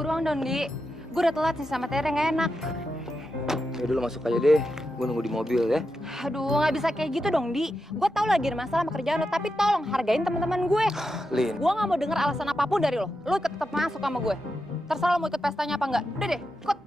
Buruan dong, Di. Gue udah telat sih sama Tere, nggak enak. Ya dulu masuk aja deh. Gue nunggu di mobil ya. Aduh, nggak bisa kayak gitu dong, Di. Gue tau lagi ada masalah sama kerjaan lo, tapi tolong hargain teman-teman gue. Lin. Gue nggak mau denger alasan apapun dari lo. Lo ikut tetap masuk sama gue. Terserah lo mau ikut pestanya apa enggak. Udah deh, ikut.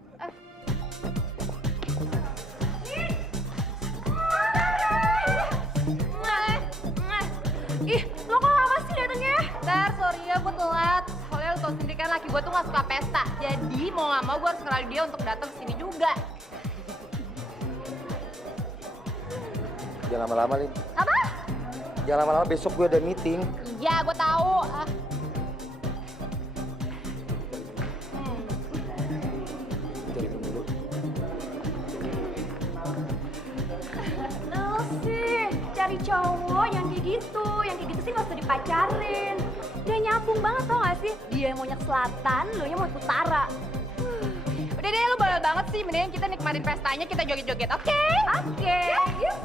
Ih, lo kok lama sih datangnya? Ntar, sorry ya gue telat. Soalnya lo tau sendiri kan laki gue tuh gak suka pesta. Jadi mau gak mau gue harus kenal dia untuk datang ke sini juga. Jangan lama-lama, Lin. Apa? Jangan lama-lama, besok gue ada meeting. Iya, gue tahu. Cari dulu. Lo sih cari cowok yang kayak gitu sih nggak usah dipacarin. Dia nyambung banget tau gak sih? Dia yang maunya ke selatan, lo yang mau ke utara. Udah deh, lo bawel banget sih. Mendingan kita nikmatin pestanya, kita joget-joget, oke? Oke. Yuk.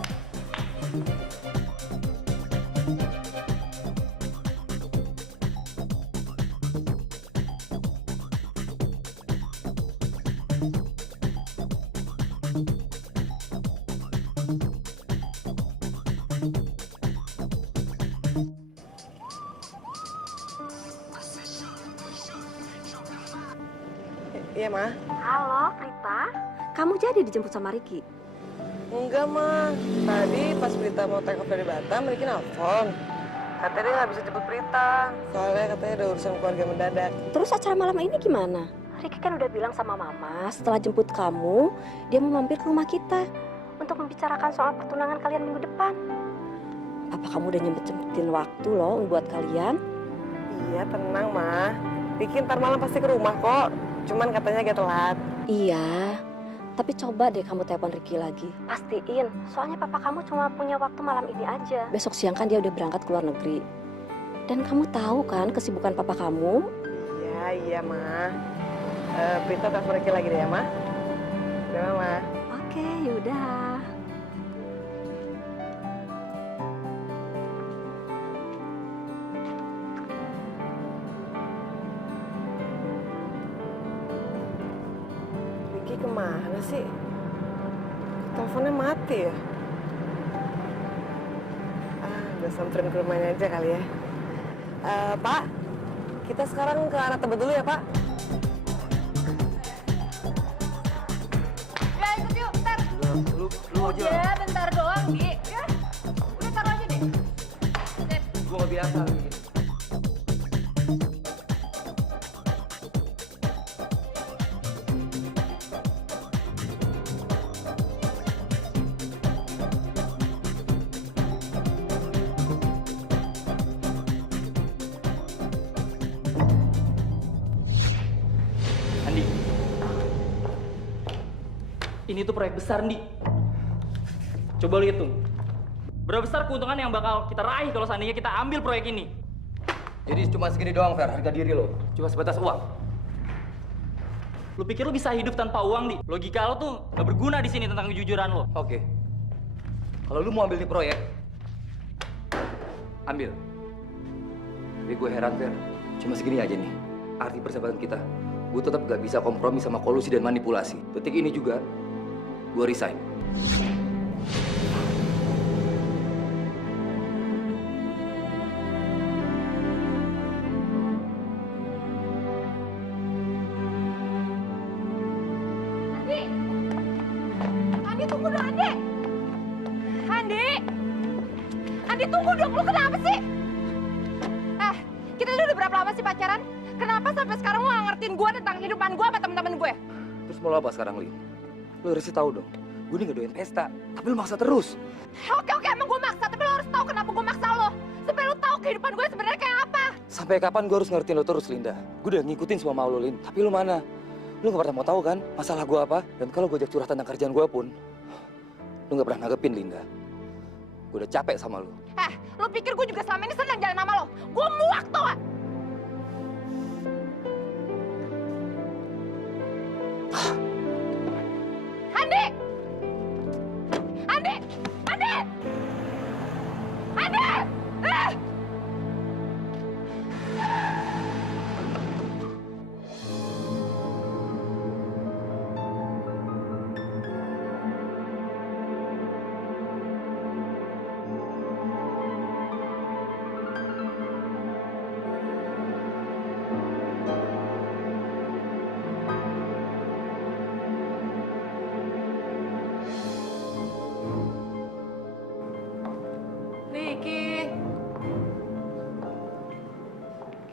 Iya, Ma. Halo, Prita. Kamu jadi dijemput sama Ricky? Enggak, Ma. Tadi pas Prita mau take off dari Batam, Ricky nelfon. Katanya dia nggak bisa jemput Prita. Soalnya katanya ada urusan keluarga mendadak. Terus acara malam ini gimana? Ricky kan udah bilang sama Mama, setelah jemput kamu, dia mau mampir ke rumah kita untuk membicarakan soal pertunangan kalian minggu depan. Apa kamu udah nyempet-nyempetin waktu loh buat kalian? Iya, tenang, Ma. Ricky ntar malam pasti ke rumah kok. Cuman katanya agak telat. Iya, tapi coba deh kamu telepon Ricky lagi. Pastiin, soalnya papa kamu cuma punya waktu malam ini aja. Besok siang kan dia udah berangkat ke luar negeri. Dan kamu tahu kan kesibukan papa kamu? Iya, Ma. Prita telepon Ricky lagi deh ya, Ma. Udah, Ma. Oke, yaudah. Ricky kemana sih? Teleponnya mati ya? Udah samperin ke rumahnya aja kali ya. Pak, kita sekarang ke arah Tebet dulu ya, Pak. Ya, ikut yuk, bentar. Lu aja. Ya, bentar doang, Di. Ya, udah taruh aja deh. Gue gak biasa begini. Andi, ini tuh proyek besar, Andi. Coba lihat tuh, berapa besar keuntungan yang bakal kita raih kalau seandainya kita ambil proyek ini. Jadi cuma segini doang, Fer, harga diri lo. Cuma sebatas uang. Lu pikir lu bisa hidup tanpa uang, Di? Logika lo tuh gak berguna di sini tentang kejujuran lo. Oke. Kalau lu mau ambil nih proyek, ambil. Tapi gue heran, Fer. Cuma segini aja nih. Arti persahabatan kita. Gue tetap gak bisa kompromi sama kolusi dan manipulasi. Detik ini juga, gue resign. Andi, tunggu dong, Andi. Andi, tunggu dong. Lu kenapa sih? Kita udah berapa lama sih pacaran? Kenapa sampai sekarang lu gak ngertiin gue tentang kehidupan gue sama temen-temen gue? Terus mau lo apa sekarang, Li? Lu harus tahu dong. Gue ini gak doain pesta, tapi lu maksa terus. Oke, emang gue maksa. Tapi lo harus tahu kenapa gue maksa lo. Supaya lo tahu kehidupan gue sebenarnya kayak apa. Sampai kapan gue harus ngertiin lo terus, Linda? Gue udah ngikutin semua mau lo, Lin. Tapi lu mana? Lu gak pernah mau tahu kan masalah gue apa? Dan kalau gue ajak curhat tentang kerjaan gue pun, lu gak pernah nanggepin, Linda. Gue udah capek sama lu. Lo pikir gue juga selama ini senang jalan sama lo? Gue muak tau gak? Andi! Andi! Andi! Andi!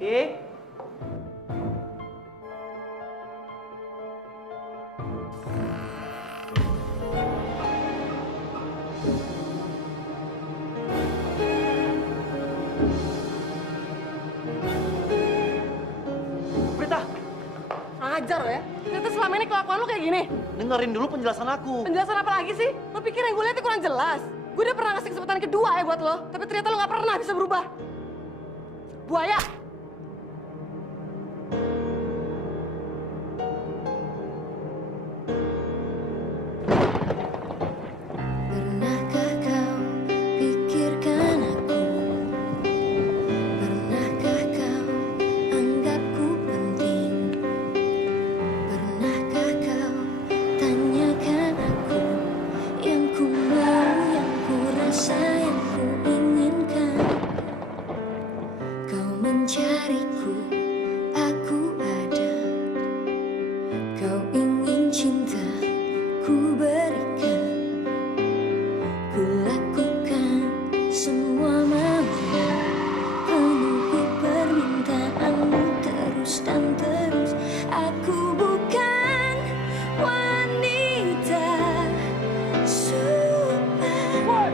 Riki? Prita, Ajar lo ya. Ternyata selama ini kelakuan lo kayak gini. dengerin dulu penjelasan aku. Penjelasan apa lagi sih? Lo pikir yang gue lihat kurang jelas? Gue udah pernah ngasih kesempatan kedua ya buat lo, tapi ternyata lo gak pernah bisa berubah. Buaya! Pernahkah kau pikirkan aku? Pernahkah kau anggapku penting? Pernahkah kau tanyakan aku yang ku mau, yang ku rasa, yang ku inginkan? Kau mencariku, aku ada. Kau ingin cinta, ku berikan. Ku lakukan semua maumu, penuhi permintaanmu terus dan terus. Aku bukan wanita super.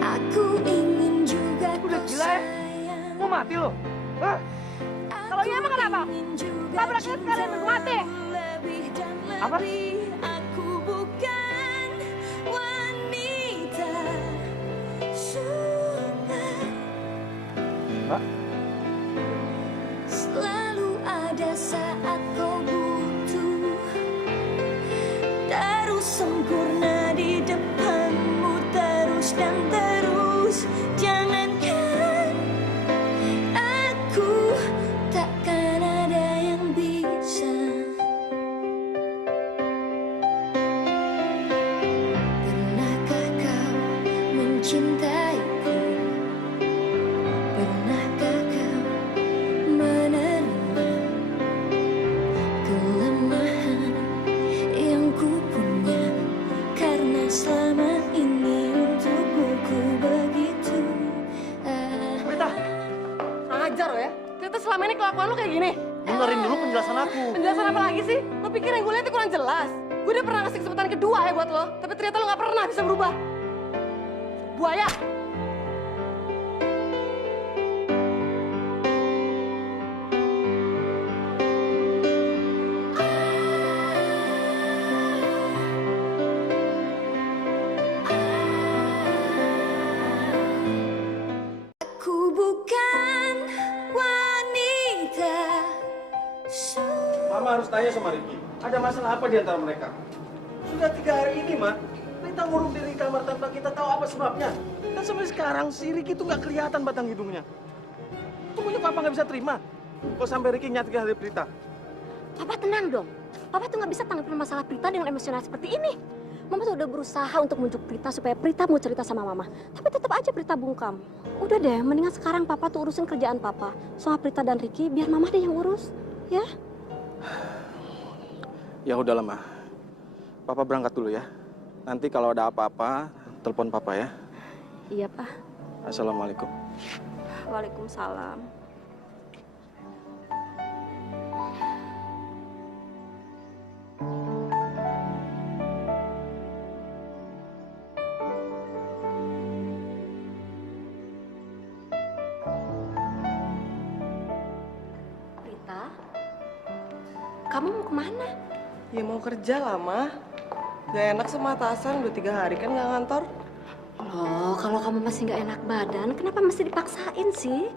Aku ingin juga Udah kau gila ya? sayang. Mau mati lo? Hah? Kalau iya emang kenapa? Tabraknya sekalian aku mati. Apa? Aku bukan wanita super. Mbak? Selalu ada saat kau butuh. Terus sempurna di depanmu terus dan terus. Jangankan aku, takkan ada yang bisa. Pernahkah kau mencintaiku? Pernahkah kau menerima kelemahan yang ku punya? Karena selama ini untukmu ku begitu. Prita, Ajar lo ya. Ternyata selama ini kelakuan lo kayak gini. dengerin dulu penjelasan aku. Penjelasan apa lagi sih? Lo pikir yang gue lihat kurang jelas? Gue udah pernah ngasih kesempatan kedua ya buat lo, tapi ternyata lo gak pernah bisa berubah. Buaya! Aku bukan wanita Mama harus tanya sama Ricky, ada masalah apa di antara mereka? Sudah 3 hari ini, Ma. Rita ngurung diri di kamar tanpa kita tahu apa sebabnya. Dan sampai sekarang si Ricky tuh nggak kelihatan batang hidungnya. Tunggunya Papa nggak bisa terima. Kok sampai Ricky nyakitin hati Prita? Papa tenang dong. Papa tuh nggak bisa tanggapin masalah Prita dengan emosional seperti ini. Mama tuh udah berusaha untuk menunjuk Prita supaya Prita mau cerita sama Mama. Tapi tetap aja Prita bungkam. Udah deh, mendingan sekarang Papa tuh urusin kerjaan Papa. Soal Prita dan Ricky, biar Mama deh yang urus. Ya? Ya udahlah, Ma. Papa berangkat dulu ya. Nanti kalau ada apa-apa, telepon Papa ya. Iya, Pak. Assalamualaikum. Waalaikumsalam. Prita, kamu mau kemana? Ya mau kerja lah, Ma. Gak enak sama atasan, udah 3 hari kan gak ngantor. Loh, kalau kamu masih nggak enak badan, kenapa mesti dipaksain sih?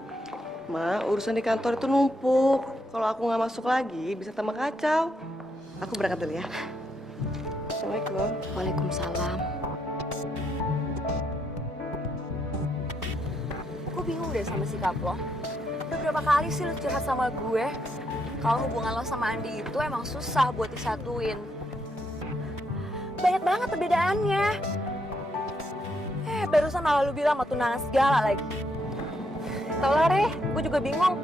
Ma, urusan di kantor itu numpuk. Kalau aku nggak masuk lagi, bisa tambah kacau. Aku berangkat dulu ya. Assalamualaikum. Waalaikumsalam. Gue bingung deh sama sikap lo. Udah berapa kali sih lo curhat sama gue? Kalau hubungan lo sama Andi itu emang susah buat disatuin. Banyak banget perbedaannya. Barusan malah lu bilang mau tunangan segala lagi. Tau lah, Re, gue juga bingung.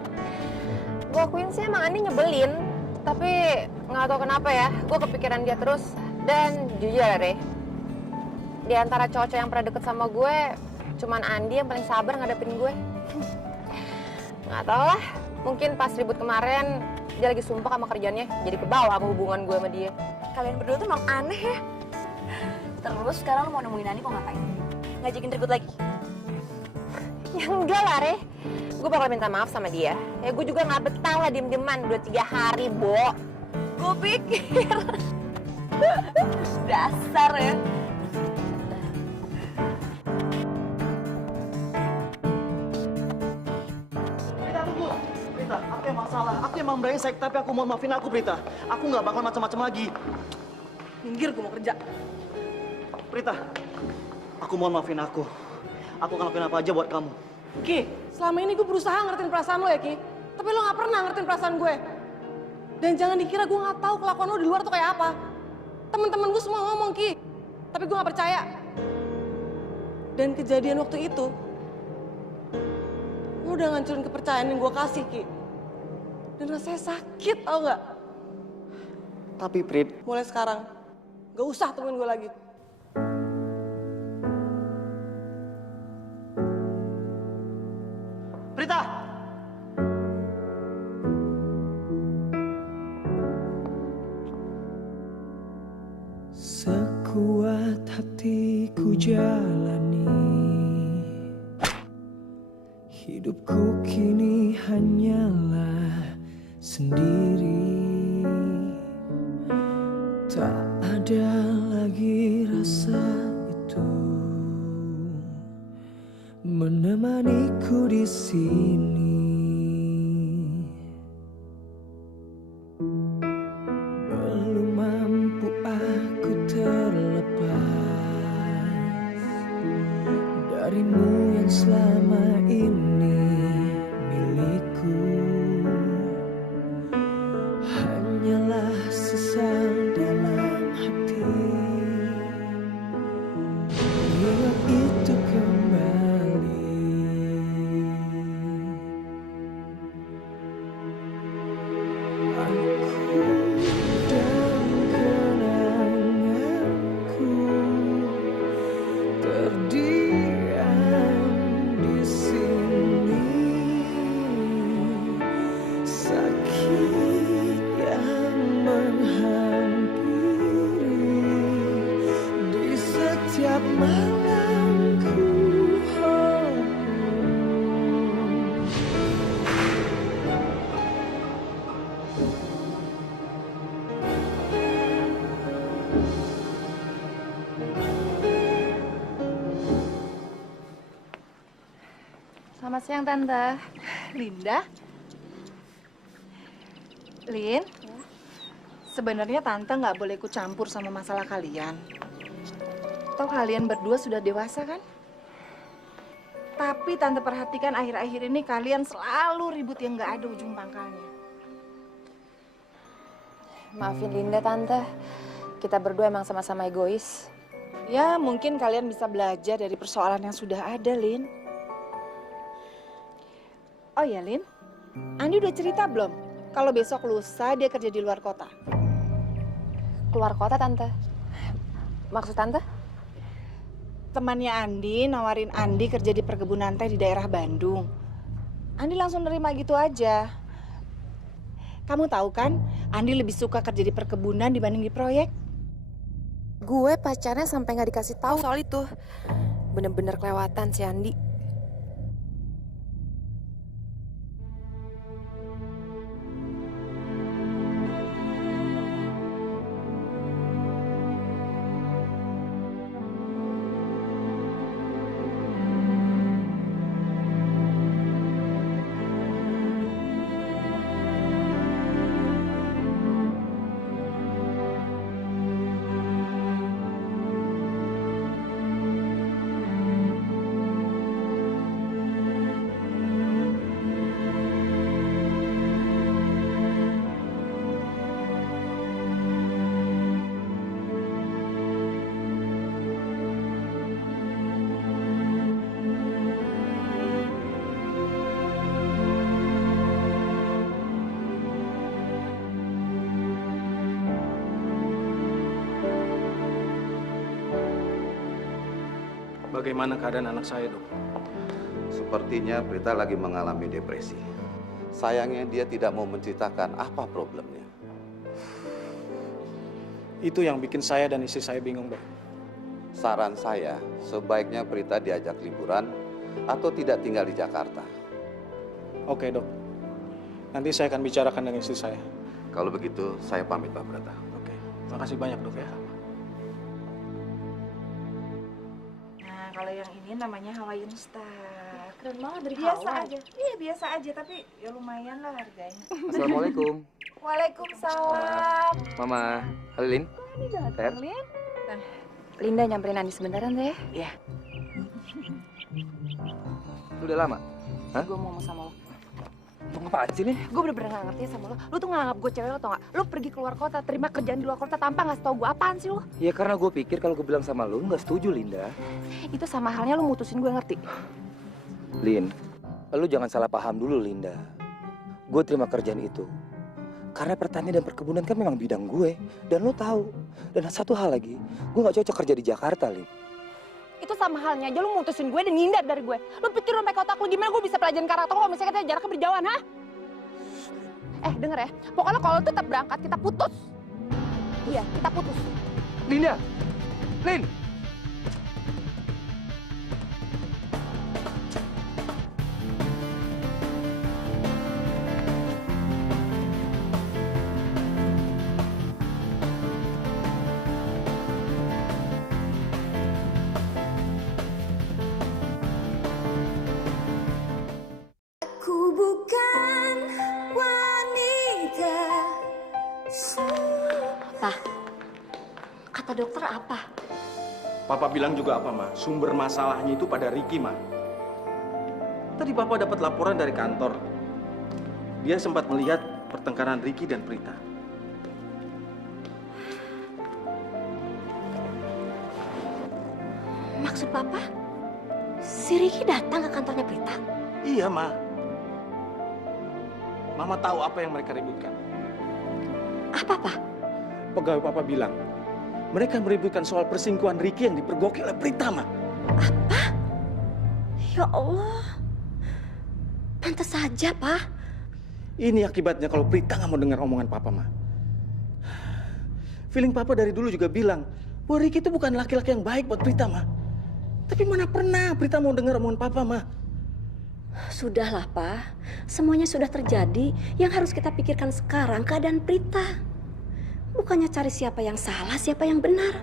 Gue akuin sih emang Andi nyebelin, tapi nggak tahu kenapa ya, gue kepikiran dia terus. Dan jujur ya, Re, di antara cowok-cowok yang pernah deket sama gue, cuman Andi yang paling sabar ngadepin gue. Nggak tahu lah, mungkin pas ribut kemarin dia lagi sumpah sama kerjaannya, jadi kebawa sama hubungan gue sama dia. Kalian berdua tuh emang aneh ya. Terus sekarang lo mau nemuin Andi kok ngapain? Ngajakin ribut lagi? Ya enggak lah, Re. Gue bakal minta maaf sama dia. Ya gue juga nggak betah lah diem-dieman 2-3 hari, Bo. Gue pikir. Dasar ya. Prita, tunggu. Prita, aku yang masalah. Aku emang brengsek, tapi aku mau maafin aku, Prita. Aku nggak bakal macam-macam lagi. Minggir, gue mau kerja. Prita, aku mau maafin aku. Aku akan lakuin apa aja buat kamu. Ki, selama ini gue berusaha ngertiin perasaan lo ya, Ki. Tapi lo nggak pernah ngertiin perasaan gue. Dan jangan dikira gue nggak tahu kelakuan lo di luar tuh kayak apa. Temen-temen gue semua ngomong, Ki. Tapi gue nggak percaya. Dan kejadian waktu itu, lo udah ngancurin kepercayaan yang gue kasih, Ki. Dan rasanya sakit, tau nggak? Tapi, Prit, Mulai sekarang, gak usah temuin gue lagi. Prita! Sekuat hatiku jalani, hidupku kini hanyalah sendiri. Tak ada lagi rasa itu menemaniku di sini. Belum mampu aku terlepas darimu yang selama ini milikku. Hanyalah sesal dalam hati mengingat itu kembali. Aku dan kenanganku terdiam di sini. Sakit yang menghampiri di setiap malamku. Selamat siang, Tante. Linda? Lin? Sebenarnya Tante nggak boleh ikut campur sama masalah kalian. Toh kalian berdua sudah dewasa kan? Tapi Tante perhatikan akhir-akhir ini kalian selalu ribut yang nggak ada ujung pangkalnya. Maafin Linda, Tante. Kita berdua emang sama-sama egois. Ya mungkin kalian bisa belajar dari persoalan yang sudah ada, Lin. Oh ya, Lin. Andi udah cerita belum? Kalau besok lusa dia kerja di luar kota. Keluar kota, Tante. Maksud Tante? Temannya Andi nawarin Andi kerja di perkebunan teh di daerah Bandung. Andi langsung nerima gitu aja. Kamu tahu kan, Andi lebih suka kerja di perkebunan dibanding di proyek. Gue pacarnya sampai nggak dikasih tahu soal itu. Bener-bener kelewatan si Andi. Bagaimana keadaan anak saya, Dok? Sepertinya Prita lagi mengalami depresi. Sayangnya dia tidak mau menceritakan apa problemnya. Itu yang bikin saya dan istri saya bingung, Dok. Saran saya, sebaiknya Prita diajak liburan atau tidak tinggal di Jakarta. Oke, Dok. Nanti saya akan bicarakan dengan istri saya. Kalau begitu, saya pamit, Pak Brata. Oke, makasih banyak, Dok ya. Nah, kalau yang ini namanya Hawaiian Star. Keren banget dari Biasa Hawaii. aja. Iya, biasa aja, tapi ya lumayan lah harganya. Assalamualaikum. Waalaikumsalam. Mama. Halo, Lin. Ter. Linda nyamperin Andi sebentaran deh. Iya. Lu udah lama? Hah? Gue mau ngomong sama lo. Ngomong apaan sih, Lin? Gue bener-bener gak ngerti sama lo. Lo tuh gak anggap gue cewek lo tau gak? Lo pergi keluar kota, terima kerjaan di luar kota tanpa ngasih tau gue apaan sih lo? Ya karena gue pikir kalau gue bilang sama lu nggak setuju, Linda. Itu sama halnya lo mutusin gue, ngerti? Lin, lu jangan salah paham dulu, Linda. Gue terima kerjaan itu karena pertanian dan perkebunan kan memang bidang gue. Dan lo tahu. Dan satu hal lagi, gue nggak cocok kerja di Jakarta, Lin. Itu sama halnya aja lo mutusin gue dan ngindar dari gue. Lo pikir lo pakai otak lo gimana gue bisa pelajarin karakter lo kalau misalnya kita jaraknya berjauhan, ha? Denger ya, pokoknya kalau lo tetap berangkat, kita putus. Iya, kita putus. Linda! Lin! Aku bukan wanita. Apa? Kata dokter apa? Papa bilang juga apa, Ma? Sumber masalahnya itu pada Ricky, Ma. Tadi Papa dapat laporan dari kantor. Dia sempat melihat pertengkaran Ricky dan Prita. Maksud Papa? Si Ricky datang ke kantornya Prita? Iya, Ma. Mama tahu apa yang mereka ributkan. Apa, Pak? Pegawai Papa bilang, mereka meributkan soal perselingkuhan Ricky yang dipergoki oleh Prita, Ma. Apa? Ya Allah. Pantas saja, Pak. Ini akibatnya kalau Prita nggak mau dengar omongan Papa, Ma. Feeling Papa dari dulu juga bilang, bahwa Ricky itu bukan laki-laki yang baik buat Prita, Ma. Tapi mana pernah Prita mau dengar omongan Papa, Ma. Sudahlah, Pak. Semuanya sudah terjadi. Yang harus kita pikirkan sekarang keadaan Prita. Bukannya cari siapa yang salah, siapa yang benar.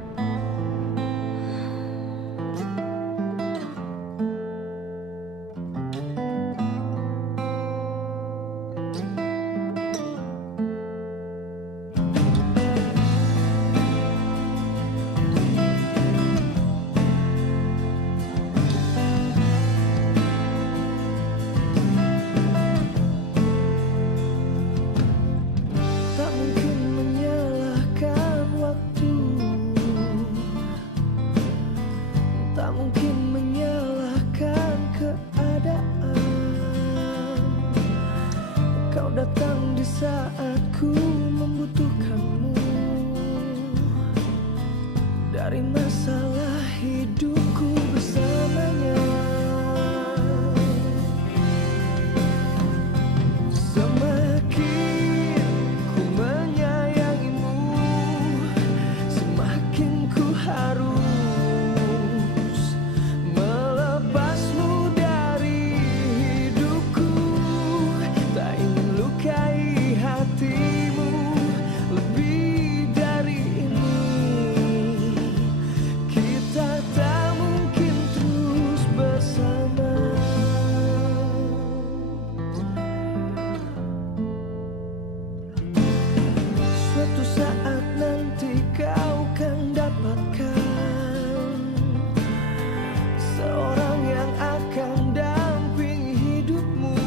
Tak mungkin menyalahkan waktu, tak mungkin menyalahkan keadaan. Kau datang di saat ku membutuhkanmu. Dari masalah hidupku bersamanya, semakin ku menyayangimu, semakin ku harus melepasmu dari hidupku. Tak ingin lukai hatimu lebih dari ini. Kita tak mungkin terus bersama. Suatu saat nanti kau kan dapatkan seorang yang akan dampingi hidupmu.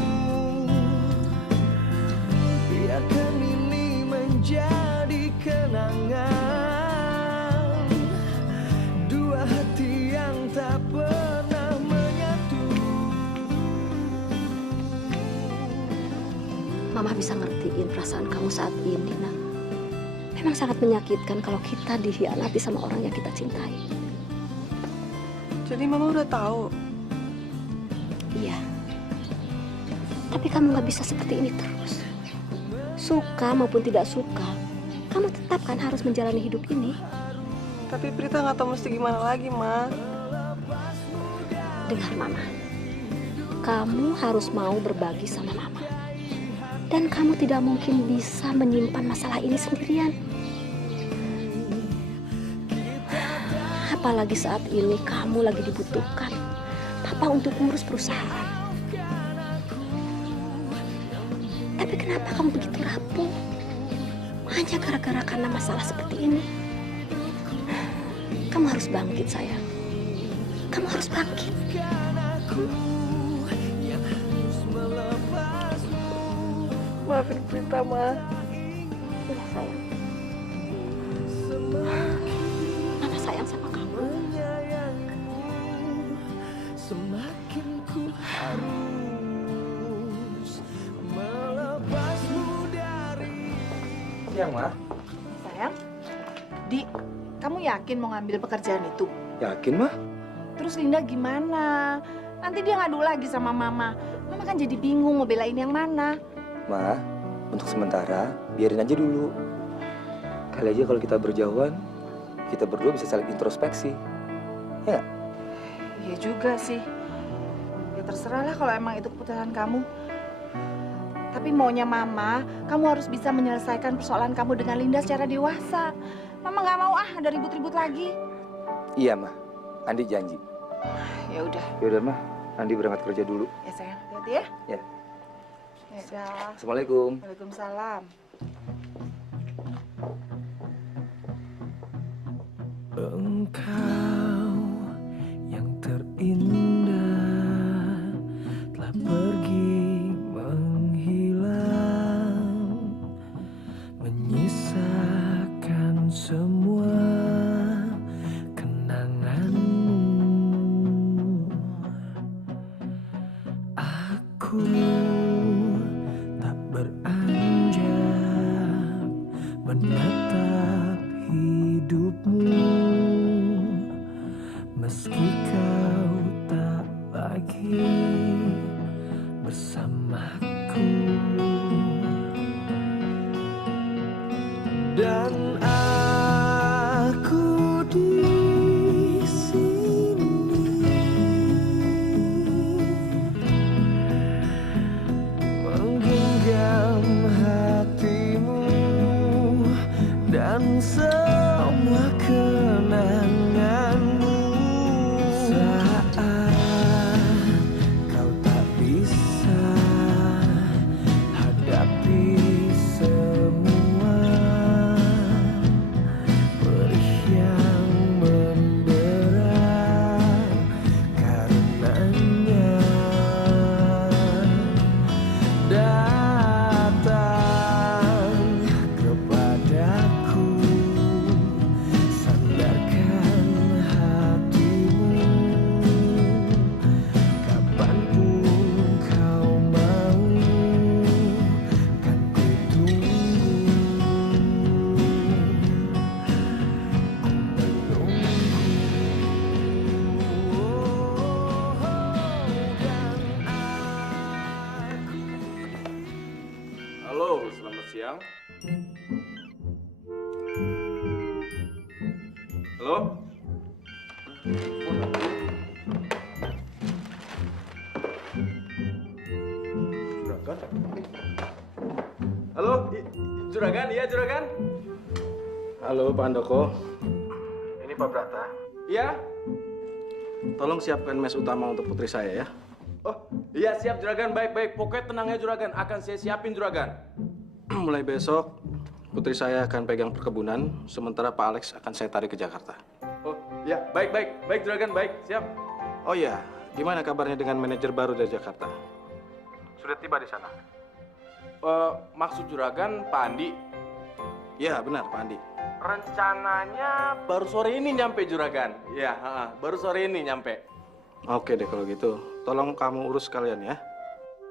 Biarkan ini menjadi kenangan dua hati yang tak pernah menyatu. Mama bisa ngertiin perasaan kamu saat ini, Nak. Memang sangat menyakitkan kalau kita dikhianati sama orang yang kita cintai. Jadi Mama udah tahu. Iya. Tapi kamu gak bisa seperti ini terus. Suka maupun tidak suka, kamu tetap kan harus menjalani hidup ini. Tapi Prita nggak tahu mesti gimana lagi, Ma. Dengar Mama, kamu harus mau berbagi sama Mama. Dan kamu tidak mungkin bisa menyimpan masalah ini sendirian. Apalagi saat ini kamu lagi dibutuhkan Papa untuk ngurus perusahaan. Tapi kenapa kamu begitu rapuh? Hanya gara-gara karena masalah seperti ini. Kamu harus bangkit, sayang. Kamu harus bangkit. Maafin Prita, Ma. Iya, sayang. Mama sayang sama kamu. Semakin ku harus melepasmu dari. Siang, Ma. Sayang, Di, kamu yakin mau ngambil pekerjaan itu? Yakin, Ma? Terus Linda gimana? Nanti dia ngadu lagi sama Mama. Mama kan jadi bingung mau belain yang mana. Ma, untuk sementara biarin aja dulu. Kali aja kalau kita berjauhan, kita berdua bisa saling introspeksi. Ya nggak? Iya juga sih. Ya terserah lah kalau emang itu keputusan kamu. Tapi maunya Mama, kamu harus bisa menyelesaikan persoalan kamu dengan Linda secara dewasa. Mama nggak mau ada ribut-ribut lagi. Iya, Ma. Andi janji. Ya udah. Ya udah, Ma. Andi berangkat kerja dulu. Ya sayang, hati-hati ya. Ya. Ya udah. Assalamualaikum. Waalaikumsalam. Engkau yang terindah telah pergi menghilang, menyisakan semua kenanganmu. Aku tak beranjak menatap hidupmu, meski kau tak lagi bersamaku. Dan aku di sini menggenggam hatimu dan semua kenanganmu. Saat kau tak bisa hadapi semua perih yang mendera karenanya, datang kepadaku, sandarkan hatimu, kapanpun kau mau, kan ku tunggu, ku menunggu. Halo, selamat siang. Halo? Juragan? Halo, Juragan? Iya, Juragan? Halo, Pak Andoko. Ini Pak Brata. Iya? Tolong siapkan mes utama untuk putri saya ya. Oh, iya siap Juragan, baik-baik. Pokoknya tenang ya Juragan, akan saya siapin Juragan. Mulai besok, putri saya akan pegang perkebunan, sementara Pak Alex akan saya tarik ke Jakarta. Oh, iya, baik-baik. Baik Juragan, baik, siap. Oh iya, gimana kabarnya dengan manajer baru dari Jakarta? Sudah tiba di sana? Maksud Juragan Pak Andi? Iya, benar Pak Andi. Rencananya baru sore ini nyampe Juragan. Iya, baru sore ini nyampe. Oke deh kalau gitu. Tolong kamu urus kalian ya.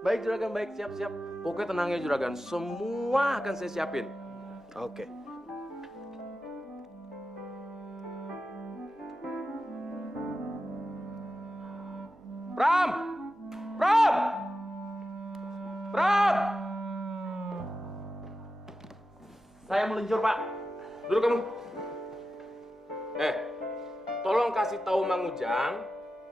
Baik Juragan, baik, siap-siap. Pokoknya tenang ya Juragan, semua akan saya siapin. Oke. Pram! Pram! Saya meluncur, Pak. Duduk kamu. Tolong kasih tahu Mang Ujang,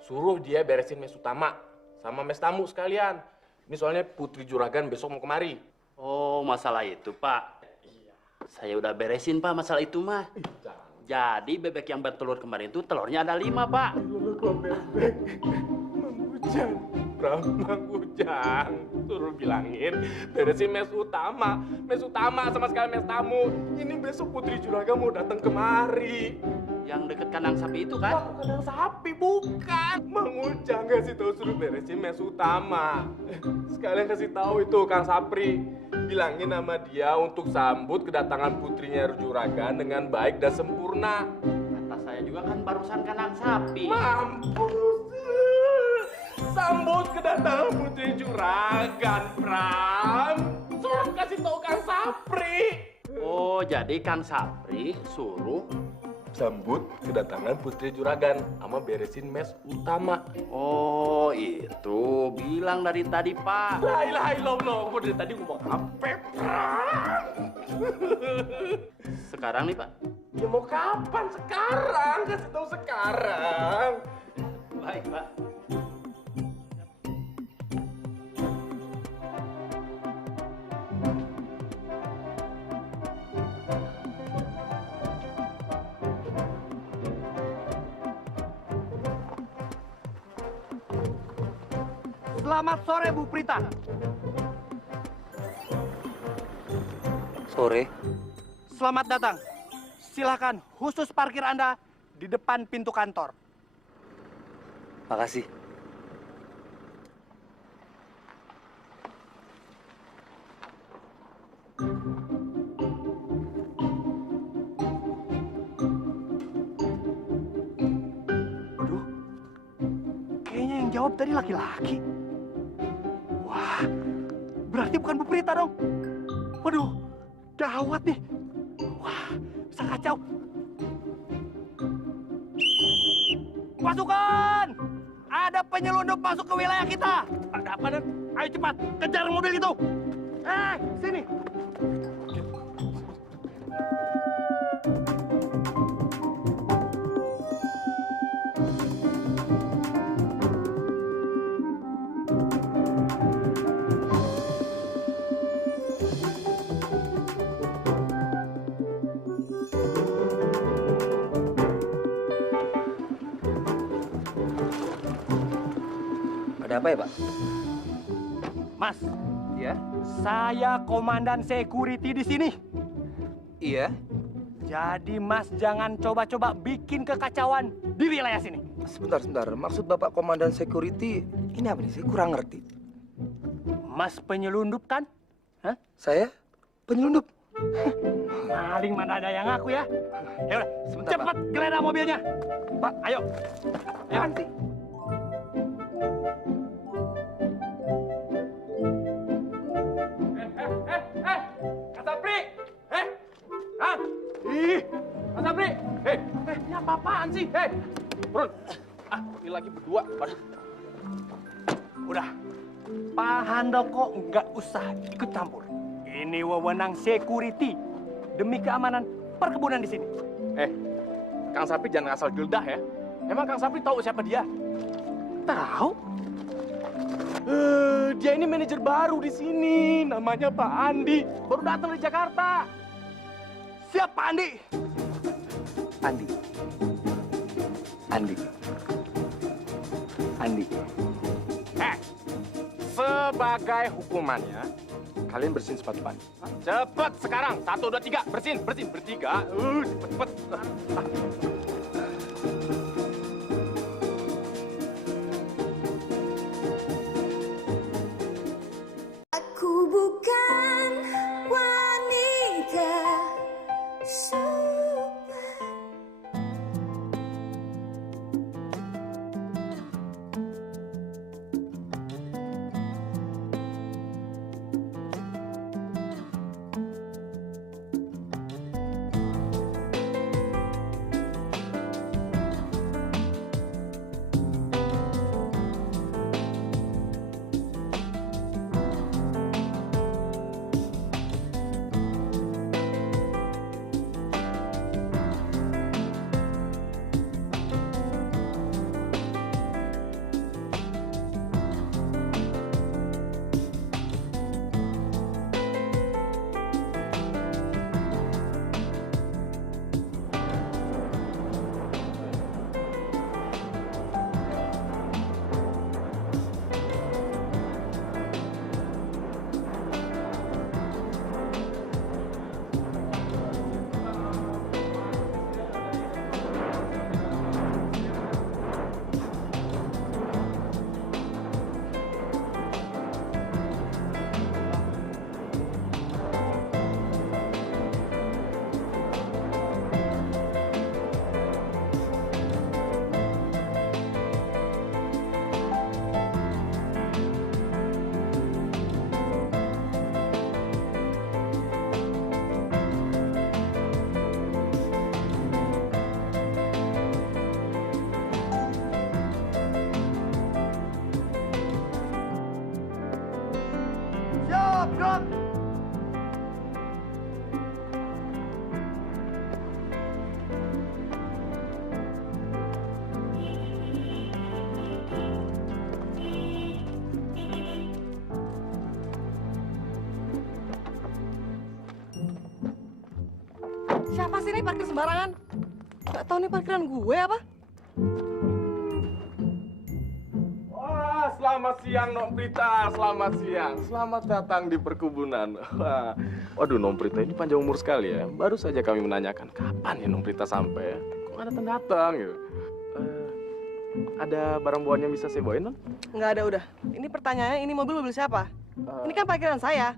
suruh dia beresin mes utama sama mes tamu sekalian. Ini soalnya Putri Juragan besok mau kemari. Oh, masalah itu, Pak. Saya udah beresin, Pak, masalah itu mah. Jadi bebek yang bertelur kemarin itu telurnya ada 5, Pak. Mang Ujang, suruh bilangin beresin mes utama sama sekali mes tamu. Ini besok Putri Juragan mau datang kemari. Yang deket kandang sapi itu kan? Bukan kandang sapi, bukan. Mang Ujang kasih tahu suruh beresin mes utama. Sekalian kasih tahu itu Kang Sapri. Bilangin sama dia untuk sambut kedatangan putrinya Juragan dengan baik dan sempurna. Kata saya juga kan barusan kandang sapi. Mampus. Sambut kedatangan Putri Juragan, Pram. Suruh kasih tahu Kang Sapri. Oh, jadi Kang Sapri suruh sambut kedatangan Putri Juragan sama beresin mes utama. Oh, itu bilang dari tadi, Pak. La ilaha illallah. Gua dari tadi ngomong apa, Pram? Sekarang nih, Pak. Ya mau kapan? Sekarang. Kasih tahu sekarang. Baik, Pak. Selamat sore, Bu Prita. Sore. Selamat datang. Silakan khusus parkir Anda di depan pintu kantor. Makasih. Waduh, kayaknya yang jawab tadi laki-laki. Wah, berarti bukan Bu Prita dong. Waduh, gawat nih. Wah, bisa kacau. Pasukan! Ada penyelundup masuk ke wilayah kita. Ada apa, Dan? Ayo cepat, kejar mobil itu. Sini. Ada apa ya, Pak? Mas, Iya? saya komandan security di sini. Iya? Jadi Mas jangan coba-coba bikin kekacauan di wilayah sini. Sebentar. Maksud Bapak Komandan Security, ini apa nih? Saya kurang ngerti. Mas penyelundup kan? Hah? Saya? Penyelundup? Maling mana ada yang ngaku ya? Ya udah, Sebentar, cepat geledah mobilnya. Pak, ayo. Ayo. Nanti. Kang Sapri! Hah? Ih, Kang Sapri! Ini apa-apaan sih? Turun. Ini lagi berdua. Waduh. Udah, Pak Handoko nggak usah ikut campur. Ini wewenang security demi keamanan perkebunan di sini. Kang Sapri jangan asal geledah ya. Emang Kang Sapri tahu siapa dia? Tahu? Dia ini manajer baru di sini. Namanya Pak Andi. Baru datang dari Jakarta. Siapa Andi? Andi. Sebagai hukumannya, kalian bersihin sepatu Pak Andi. Cepet sekarang. 1, 2, 3. Bersihin. Bertiga. Cepet. Aku bukan wanita Drop. Siapa sih ini parkir sembarangan? Gak tau nih parkiran gue apa? Wah, selamat siang Non Prita, selamat siang. Selamat datang di perkebunan. Wah, waduh Non Prita ini panjang umur sekali ya. Baru saja kami menanyakan kapan ya Non Prita sampai ya. Kok nggak datang-datang gitu. Ada barang bawaan yang bisa saya bawain Non? Nggak ada udah. Ini pertanyaannya, ini mobil siapa? Ini kan parkiran saya.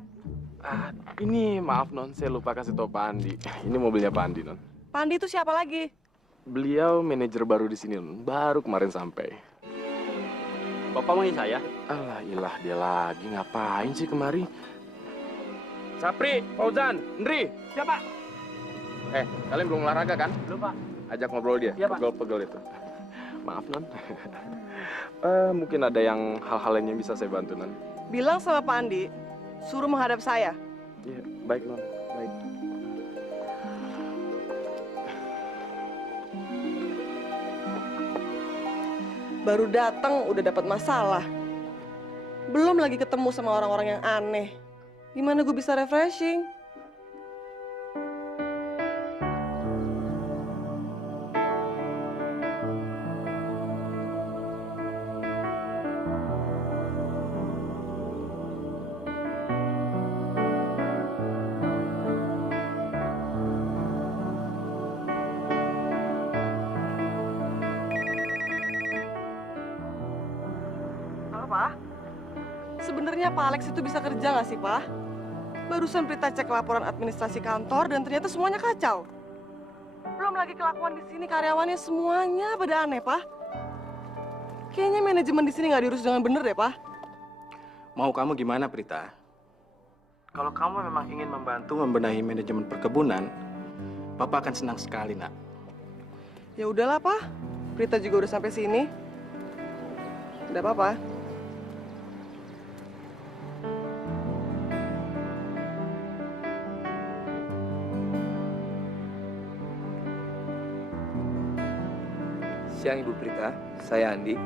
Ini maaf Non, saya lupa kasih tahu Pak Andi. Ini mobilnya Pak Andi Non. Pak Andi itu siapa lagi? Beliau manajer baru di sini Non, baru kemarin sampai. Bapak manggil saya? Alah, ilah dia lagi ngapain sih kemari? Sapri, Fauzan, Ndri, siapa? Kalian belum olahraga kan? Belum, Pak. Ajak ngobrol dia, Iya, Pak. pegel-pegel itu. Maaf Non. Mungkin ada hal-hal lain yang bisa saya bantu Non. Bilang sama Pak Andi, suruh menghadap saya. Iya, baik Non, baik. Baru datang udah dapat masalah. Belum lagi ketemu sama orang-orang yang aneh. Gimana gue bisa refreshing? Pak, sebenarnya Pak Alex itu bisa kerja nggak sih, Pak? Barusan Prita cek laporan administrasi kantor dan ternyata semuanya kacau. Belum lagi kelakuan di sini karyawannya semuanya pada aneh, Pak. Kayaknya manajemen di sini nggak diurus dengan bener deh, Pak. Mau kamu gimana, Prita? Kalau kamu memang ingin membantu membenahi manajemen perkebunan, Papa akan senang sekali, Nak. Ya udahlah, Pak. Prita juga udah sampai sini. Udah apa-apa. Siang Ibu Prita, saya Andi.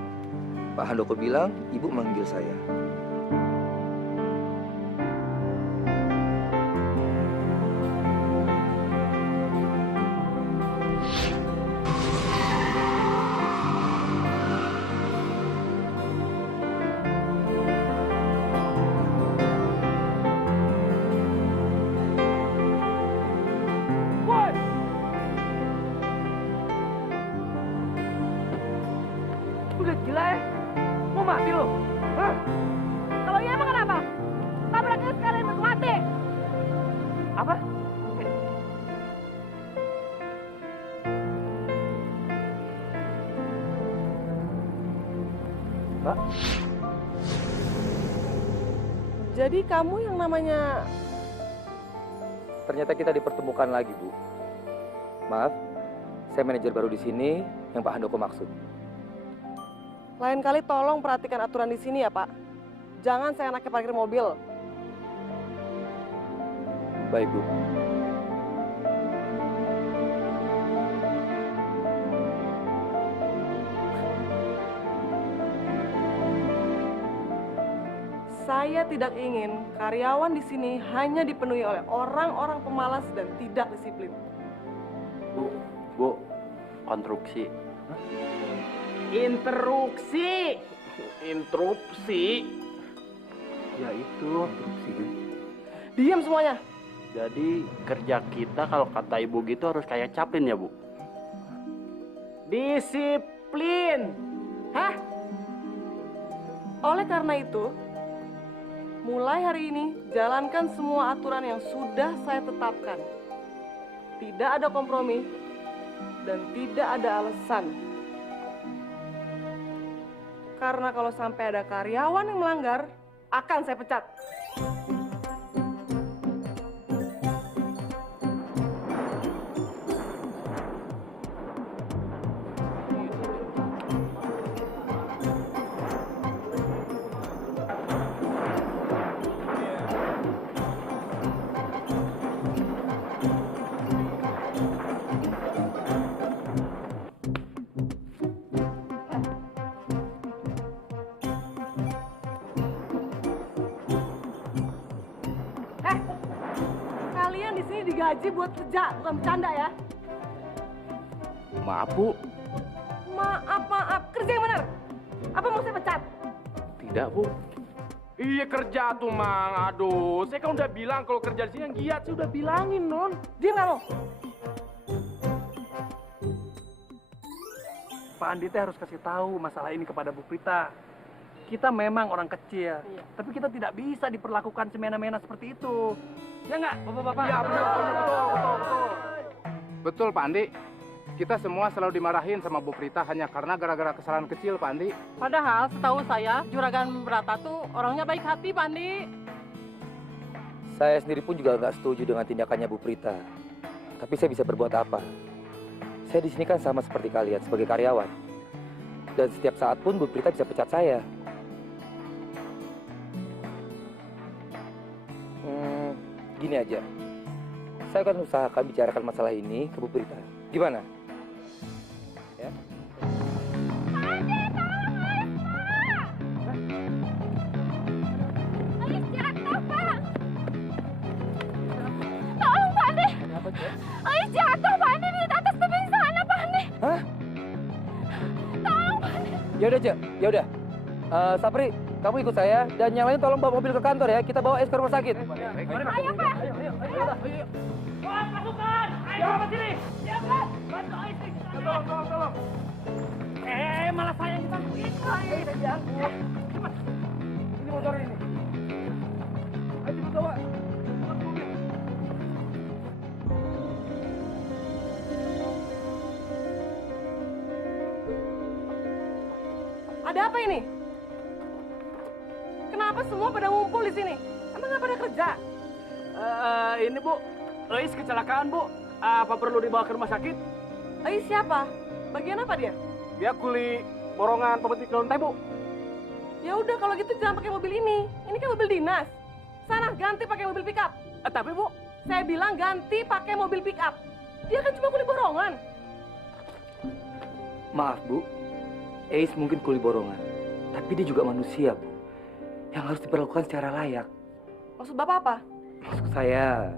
Pak Handoko bilang Ibu manggil saya. Udah gila ya? Mau mati lo? Hah? Kalau iya emang kenapa? Tabraknya sekalian untuk mati. Apa? Mbak? Jadi kamu yang namanya... Ternyata kita dipertemukan lagi, Bu. Maaf, saya manajer baru di sini yang Pak Handoko maksud. Lain kali tolong perhatikan aturan di sini ya, Pak. Jangan seenaknya parkir mobil. Baik, Bu. Saya tidak ingin karyawan di sini hanya dipenuhi oleh orang-orang pemalas dan tidak disiplin. Bu, konstruksi. Interupsi. Interupsi. Ya itu, interupsi. Diam semuanya. Jadi kerja kita kalau kata ibu gitu harus kayak Chaplin ya, Bu? Disiplin. Hah? Oleh karena itu, mulai hari ini jalankan semua aturan yang sudah saya tetapkan. Tidak ada kompromi dan tidak ada alasan. Karena kalau sampai ada karyawan yang melanggar, akan saya pecat. digaji buat kerja, bukan bercanda ya. Maaf, Bu. Maaf. Kerja yang benar. Apa mau saya pecat? Tidak, Bu. Iya kerja tuh, Mang. Aduh, saya kan udah bilang kalau kerja di sini yang giat. Saya udah bilangin, Non. Diam kamu. Pak Andi teh harus kasih tahu masalah ini kepada Bu Prita. Kita memang orang kecil, tapi kita tidak bisa diperlakukan semena-mena seperti itu. Ya nggak, Bapak-bapak? Ya, betul. Betul, Pak Andi. Kita semua selalu dimarahin sama Bu Prita hanya karena gara-gara kesalahan kecil, Pak Andi. Padahal setahu saya, Juragan Brata tuh orangnya baik hati, Pak Andi. Saya sendiri pun juga nggak setuju dengan tindakannya Bu Prita. Tapi saya bisa berbuat apa? Saya di sini kan sama seperti kalian sebagai karyawan. Dan setiap saat pun Bu Prita bisa pecat saya. Gini aja. Saya akan usahakan bicarakan masalah ini ke Bu Prita. Gimana? Ya? Tolong, Pak Andi. Ais jatuh, Pak Andi, di atas tebing sana, Pak Andi. Hah? Tolong, Pak Andi. Yaudah, Ce. Yaudah. Sapri, kamu ikut saya dan yang lain tolong bawa mobil ke kantor ya. Kita bawa Ais ke rumah sakit. Ayo, Pak. Ayo. Wah, pasukan! Ayo ke sini! Ya, Pak! Bantu Ais. Tolong. Malah saya yang dibantuin. Saya diangkut. Cepat. Ini motor ini. Ayo cepat bawa. Ada apa ini? Kenapa semua pada ngumpul di sini? Emang nggak pada kerja? Ini Bu, Ais kecelakaan Bu. Apa perlu dibawa ke rumah sakit? Ais siapa? Bagian apa dia? Dia kuli borongan pemetik lontai Bu. Ya udah kalau gitu jangan pakai mobil ini. Ini kan mobil dinas. Sana ganti pakai mobil pickup. Tapi Bu, saya bilang ganti pakai mobil pickup. Dia kan cuma kuli borongan. Maaf, Bu. Ais mungkin kuli borongan. Tapi dia juga manusia, Bu. Yang harus diperlakukan secara layak. Maksud Bapak apa? Maksud saya,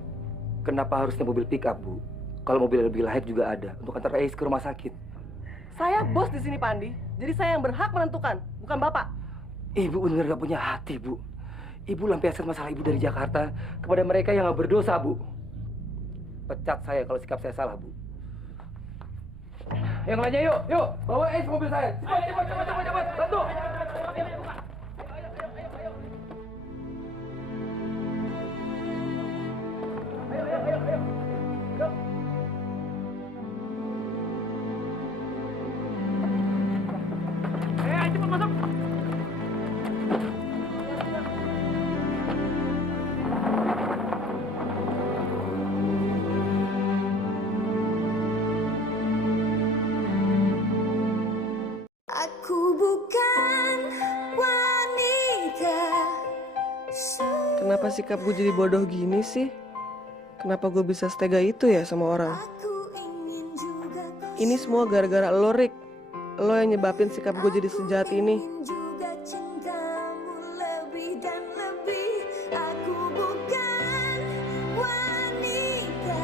kenapa harusnya mobil pick up, Bu? Kalau mobil lebih layak juga ada untuk antar Ais ke rumah sakit. Saya bos di sini, Pak Andi. Jadi saya yang berhak menentukan, bukan Bapak. Ibu benar gak punya hati, Bu. Ibu lampiaskan masalah Ibu dari Jakarta kepada mereka yang gak berdosa, Bu. Pecat saya kalau sikap saya salah, Bu. Yang lainnya yuk. Bawa Ais ke mobil saya. Cepat. Bantu. Cepat masuk. Aku bukan wanita. Kenapa sikap gue jadi bodoh gini sih? Kenapa gue bisa setega itu ya sama orang? Ini semua gara-gara lo, Rick. Lo yang nyebabin sikap gue jadi sejahat ini. Juga cintamu lebih dan lebih. Aku bukan wanita.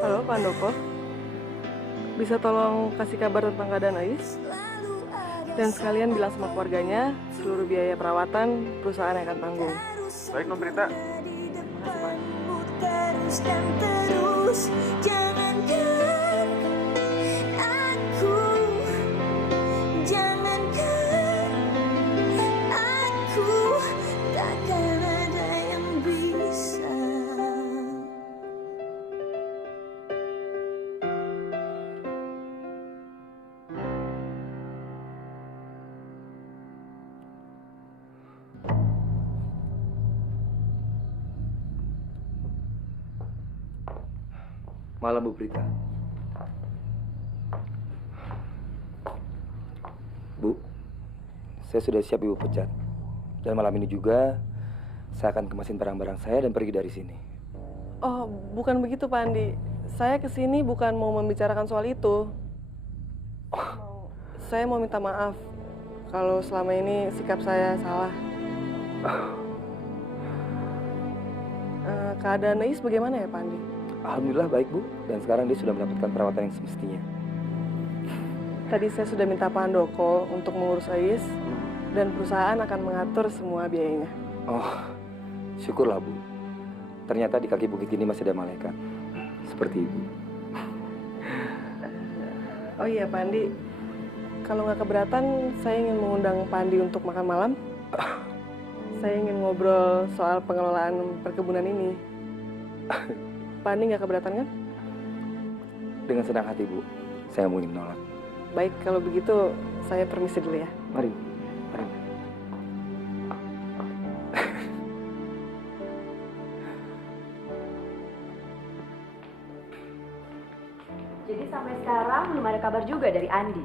Halo, Pak Handoko. Bisa tolong kasih kabar tentang keadaan Ais? Dan sekalian bilang sama keluarganya, seluruh biaya perawatan perusahaan yang akan tanggung. Baik, Non Prita. Terus dan terus, jangankan aku, jangankan aku, takkan ada yang bisa. Malam, Bu Prita. Bu, saya sudah siap Ibu pecat. Dan malam ini juga, saya akan kemasin barang-barang saya dan pergi dari sini. Oh, bukan begitu, Pak Andi. Saya kesini bukan mau membicarakan soal itu. Saya mau minta maaf kalau selama ini sikap saya salah. Keadaan Nais bagaimana ya Pak Andi? Alhamdulillah baik Bu, dan sekarang dia sudah mendapatkan perawatan yang semestinya. Tadi saya sudah minta Pak Handoko untuk mengurus Ais dan perusahaan akan mengatur semua biayanya. Oh, syukurlah Bu. Ternyata di kaki bukit ini masih ada malaikat. Seperti Ibu. Oh iya Pak Andi, kalau nggak keberatan saya ingin mengundang Pak Andi untuk makan malam. Saya ingin ngobrol soal pengelolaan perkebunan ini. Pak Andi nggak keberatan kan? Dengan senang hati Bu, saya mau menolak. Baik, kalau begitu saya permisi dulu ya. Mari, mari. Jadi sampai sekarang belum ada kabar juga dari Andi.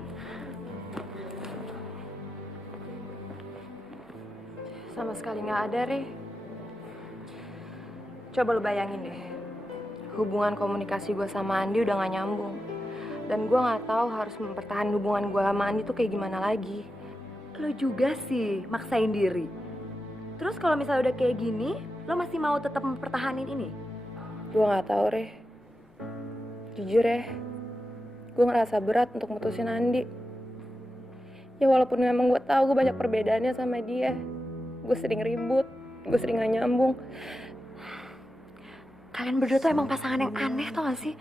Sama sekali nggak ada, Re. Coba lu bayangin deh. Hubungan komunikasi gue sama Andi udah nggak nyambung. Dan gue nggak tahu harus mempertahankan hubungan gue sama Andi tuh kayak gimana lagi. Lo juga sih maksain diri. Terus kalau misalnya udah kayak gini, lo masih mau tetap mempertahanin ini? Gue nggak tahu, Re. Jujur ya, gue ngerasa berat untuk mutusin Andi. Ya walaupun memang gue tahu gue banyak perbedaannya sama dia. Gue sering ribut, gue sering gak nyambung. Kalian berdua tuh emang pasangan yang aneh tau gak sih?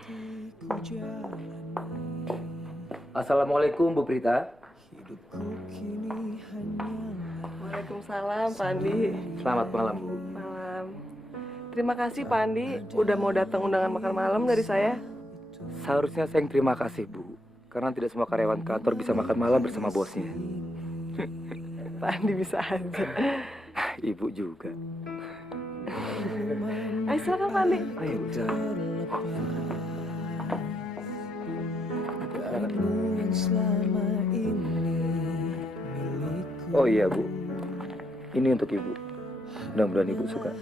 Assalamualaikum Bu Prita. Waalaikumsalam Pak Andi. Selamat malam Bu. Malam. Terima kasih Pak Andi udah mau datang undangan makan malam dari saya. Seharusnya saya yang terima kasih Bu, karena tidak semua karyawan kantor bisa makan malam bersama bosnya. Pak Andi bisa aja. Ibu juga. Ayo silakan Pak Andi. Ayo udah. Oh iya Bu, ini untuk Ibu. Mudah-mudahan Ibu suka.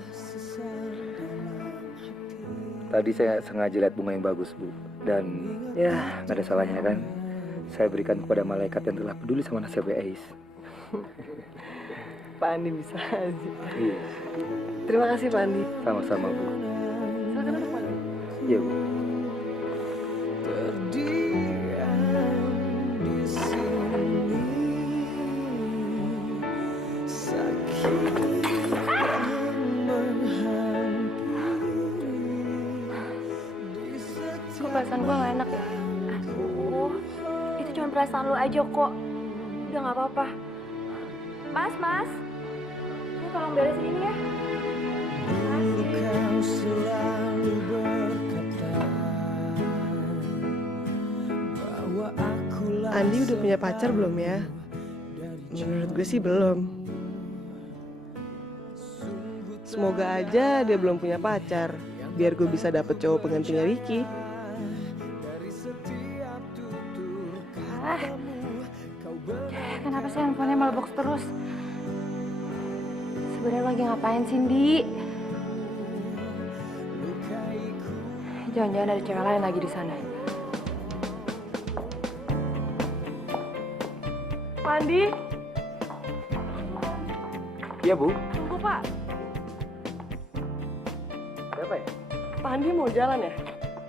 Tadi saya sengaja lihat bunga yang bagus Bu, dan ya nggak ada salahnya kan. Saya berikan kepada malaikat yang telah peduli sama nasib Ais. Pak Andi bisa aja. Iya. Terima kasih Pak Andi. Sama-sama Bu. Silakan duduk Pak Andi. Iya Bu. Kok perasaan gue gak enak ya? Aduh, itu cuma perasaan lo aja kok. Udah gak apa-apa. Mas. Ini tolong beresin ini ya. Andi udah punya pacar belum ya? Menurut gue sih belum. Semoga aja dia belum punya pacar, biar gue bisa dapet cowok penggantinya Ricky. Kenapa sih handphonenya malah box terus? Sebenarnya lagi ngapain sih, Di? Jangan-jangan ada cewek lain lagi di sana. Pak Andi, Iya Bu. tunggu Pak. Siapa ya? Pak Andi mau jalan ya?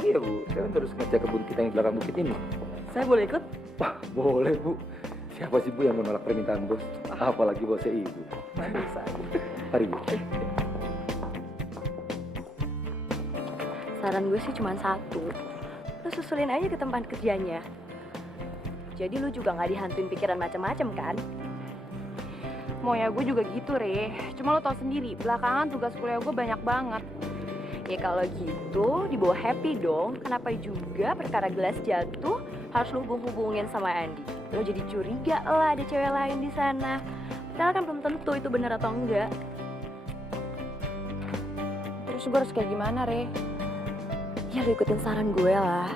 Iya Bu, saya kan terus ngecek kebun kita yang di belakang bukit ini. Saya boleh ikut? Wah, boleh Bu. Siapa sih Bu yang menolak permintaan bos? Apalagi bosnya Ibu. Bisa. Mari Bu. Saran gue sih cuma satu. Lo susulin aja ke tempat kerjanya. Jadi lu juga nggak dihantuin pikiran macam-macam kan? Mau ya gue juga gitu, Re. Cuma lo tau sendiri, belakangan tugas kuliah gue banyak banget. Ya kalau gitu dibawa happy dong. Kenapa juga perkara gelas jatuh harus lu hubungin sama Andi? Lo jadi curiga lah ada cewek lain di sana. Padahal kan belum tentu itu bener atau enggak. Terus gue harus kayak gimana, Re? Ya lu ikutin saran gue lah.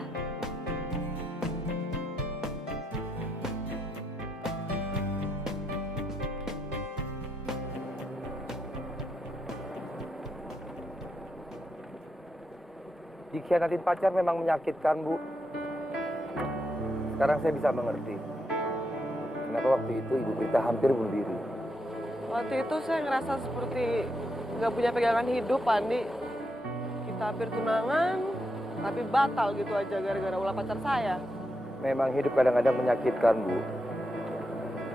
Dikhianatin pacar memang menyakitkan, Bu. Sekarang saya bisa mengerti. Kenapa waktu itu Ibu Prita hampir bunuh diri. Waktu itu saya ngerasa seperti nggak punya pegangan hidup, Pak Andi. Kita hampir tunangan, tapi batal gitu aja gara-gara ulah pacar saya. Memang hidup kadang-kadang menyakitkan, Bu.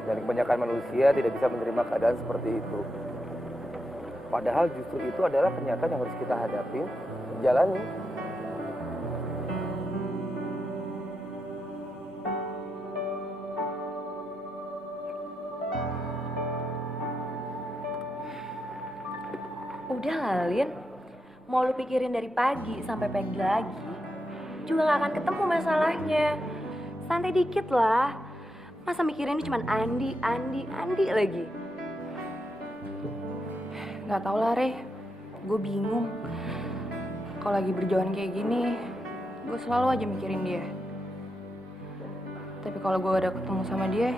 Dan kebanyakan manusia tidak bisa menerima keadaan seperti itu. Padahal justru itu adalah kenyataan yang harus kita hadapi, jalani. Udah lah, Lin. Mau lu pikirin dari pagi sampai pagi lagi, juga gak akan ketemu masalahnya. Santai dikit lah. Masa mikirin cuma Andi lagi. Gak tau lah, Re. Gue bingung. Kalau lagi berjauhan kayak gini, gue selalu aja mikirin dia. Tapi kalau gue udah ketemu sama dia,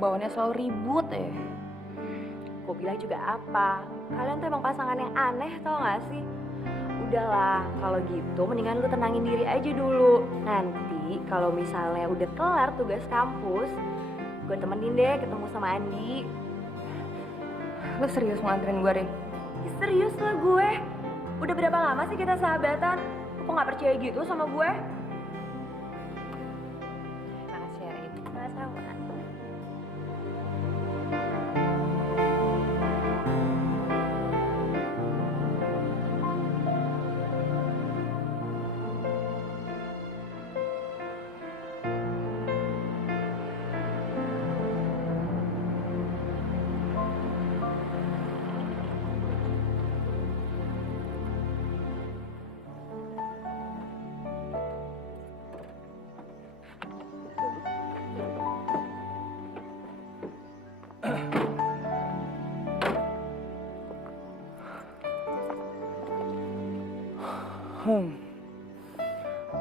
bawaannya selalu ribut ya. Gue bilang juga apa? Kalian tuh emang pasangan yang aneh, tau gak sih? Udahlah, kalau gitu mendingan lu tenangin diri aja dulu. Nanti kalau misalnya udah kelar tugas kampus, gue temenin deh ketemu sama Andi. Lu serius mau anterin gue, Re? Ya, serius lah gue. Udah berapa lama sih kita sahabatan? Kok gak percaya gitu sama gue? Makasih ya, Re. Sama-sama.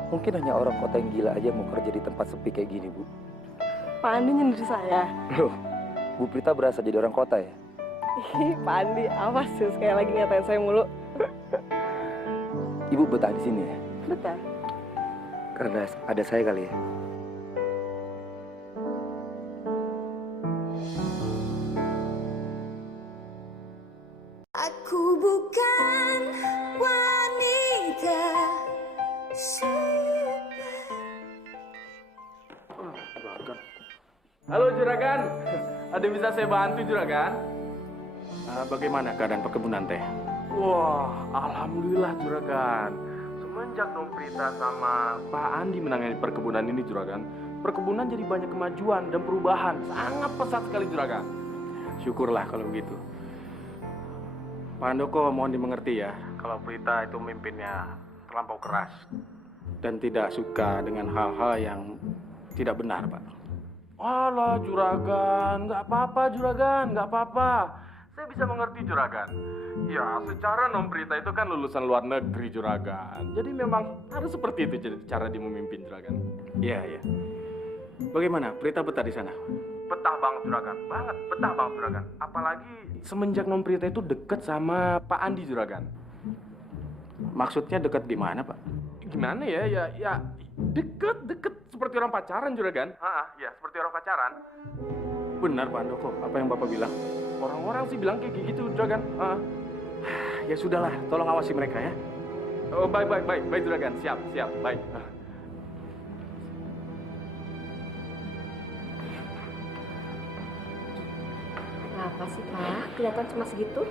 Mungkin hanya orang kota yang gila aja mau kerja di tempat sepi kayak gini, Bu. Pak Andi nyindir saya. Loh, Bu Prita berasa jadi orang kota ya? Ih, Pak Andi, awas sih kayak lagi ngatain saya mulu. Ibu betah di sini ya? Betah. Karena ada saya kali ya? Aku bukan wanita super. Juragan. Halo Juragan, ada yang bisa saya bantu Juragan? Bagaimana keadaan perkebunan teh? Wah, alhamdulillah Juragan. Semenjak Nong Prita sama Pak Andi menangani perkebunan ini Juragan, perkebunan jadi banyak kemajuan dan perubahan. Sangat pesat sekali Juragan. Syukurlah kalau begitu. Pak Handoko mohon dimengerti ya, kalau Prita itu mimpinnya terlampau keras dan tidak suka dengan hal-hal yang tidak benar, Pak. Alah Juragan, nggak apa-apa Juragan, nggak apa-apa. Saya bisa mengerti Juragan. Ya, secara Nong Prita itu kan lulusan luar negeri Juragan. Jadi memang harus seperti itu jadi cara dia memimpin Juragan. Iya, iya. Bagaimana? Prita betah di sana? Betah banget Juragan, betah banget Juragan. Apalagi semenjak Nong Prita itu deket sama Pak Andi Juragan. Maksudnya dekat gimana, Pak? Gimana ya, deket seperti orang pacaran Juragan. Ya seperti orang pacaran. Benar Pak Handoko, apa yang Bapak bilang? Orang-orang sih bilang kayak gitu Juragan. Ya sudahlah, tolong awasi mereka ya. Oh baik Juragan, siap, baik. Apa sih, Pak? Kelihatan cuma segitu?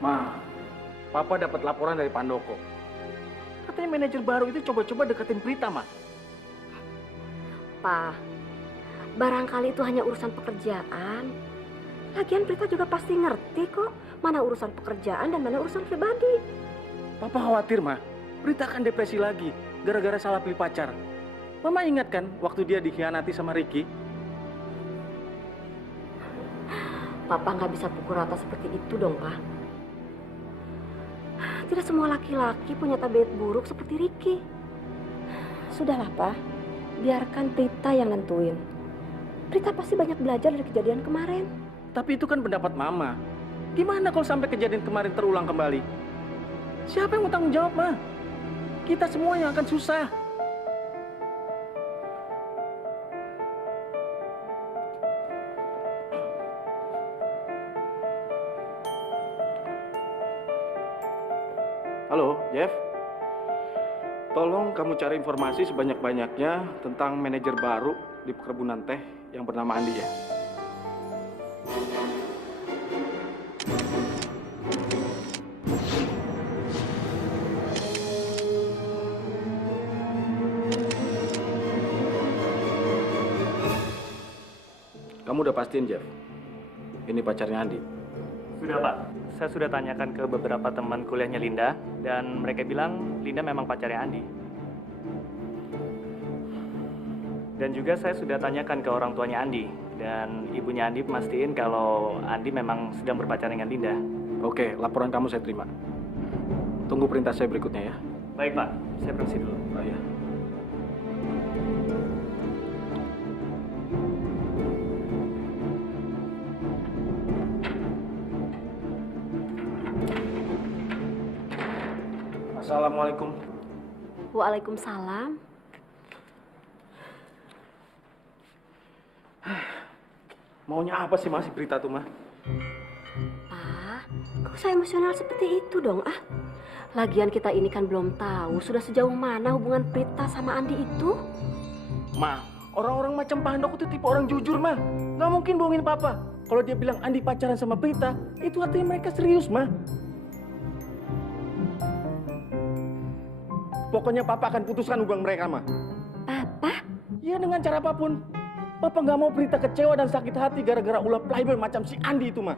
Ma, Papa dapat laporan dari Pak Handoko. Katanya manajer baru itu coba-coba deketin Prita, Ma. Pak, barangkali itu hanya urusan pekerjaan. Lagian Prita juga pasti ngerti kok mana urusan pekerjaan dan mana urusan pribadi. Papa khawatir, Ma. Prita akan depresi lagi gara-gara salah pilih pacar. Mama ingat kan waktu dia dikhianati sama Ricky? Papa nggak bisa pukul rata seperti itu dong, Pak. Tidak semua laki-laki punya tabiat buruk seperti Ricky. Sudahlah, Pak. Biarkan Prita yang nentuin. Prita pasti banyak belajar dari kejadian kemarin. Tapi itu kan pendapat Mama. Gimana kalau sampai kejadian kemarin terulang kembali? Siapa yang mau tanggung jawab, Ma? Kita semua yang akan susah. Halo, Jeff. Tolong kamu cari informasi sebanyak-banyaknya tentang manajer baru di perkebunan teh yang bernama Andi ya. Kamu udah pastiin, Jeff? Ini pacarnya Andi? Sudah, Pak. Saya sudah tanyakan ke beberapa teman kuliahnya Linda, dan mereka bilang Linda memang pacarnya Andi. Dan juga saya sudah tanyakan ke orang tuanya Andi, dan ibunya Andi mastiin kalau Andi memang sedang berpacaran dengan Linda. Oke, laporan kamu saya terima. Tunggu perintah saya berikutnya ya. Baik, Pak. Saya permisi dulu. Oh ya. Assalamualaikum. Waalaikumsalam. Maunya apa sih masih berita tuh, Mah? Pak, kok saya emosional seperti itu dong, ah? Lagian kita ini kan belum tahu sudah sejauh mana hubungan Prita sama Andi itu. Ma, orang-orang macam Pak Handoko itu tipe orang jujur, Ma. Nggak mungkin bohongin Papa. Kalau dia bilang Andi pacaran sama Prita, itu artinya mereka serius, Ma. Pokoknya Papa akan putuskan hubungan mereka, Ma. Papa? Iya, dengan cara apapun. Papa nggak mau Prita kecewa dan sakit hati gara-gara ulah playboy macam si Andi itu, Ma.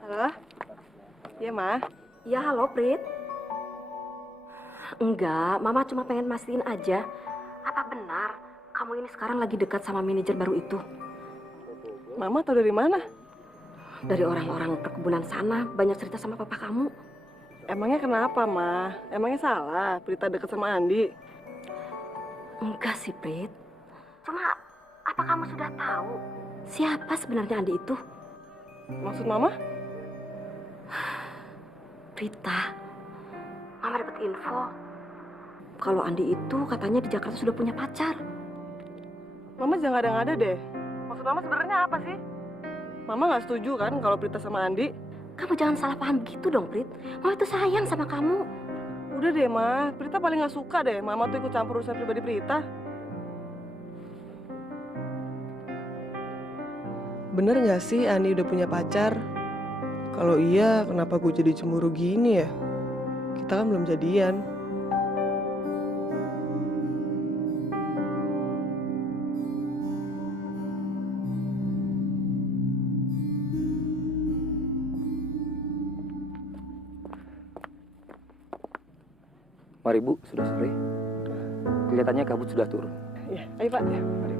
Halo? Iya, Ma? Ya, halo, Prit. Enggak, Mama cuma pengen mastiin aja. Apa benar kamu ini sekarang lagi dekat sama manajer baru itu? Mama tahu dari mana? Dari orang-orang perkebunan sana, banyak cerita sama papa kamu. Emangnya kenapa, Ma? Emangnya salah Prita dekat sama Andi? Enggak sih, Prit. Cuma, apa kamu sudah tahu siapa sebenarnya Andi itu? Maksud Mama? Prita, Mama dapat info kalau Andi itu katanya di Jakarta sudah punya pacar. Mama jangan ada-ada deh. Maksud Mama sebenarnya apa sih? Mama nggak setuju kan kalau Prita sama Andi? Kamu jangan salah paham gitu dong, Prit. Mama itu sayang sama kamu. Udah deh, Ma. Prita paling nggak suka deh Mama tuh ikut campur urusan pribadi Prita. Bener nggak sih Andi udah punya pacar? Kalau iya, kenapa gue jadi cemburu gini ya? Kita kan belum jadian. Mari Bu, sudah sore. Kelihatannya kabut sudah turun. Ya, ayo Pak. Mari.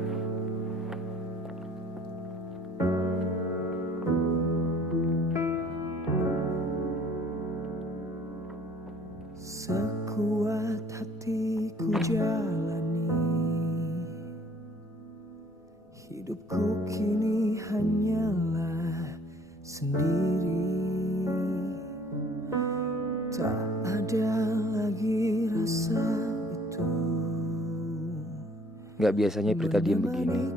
Sekuat hatiku jalani, hidupku kini hanyalah sendiri. Tak ada lagi rasa itu. Nggak biasanya Prita diem begini.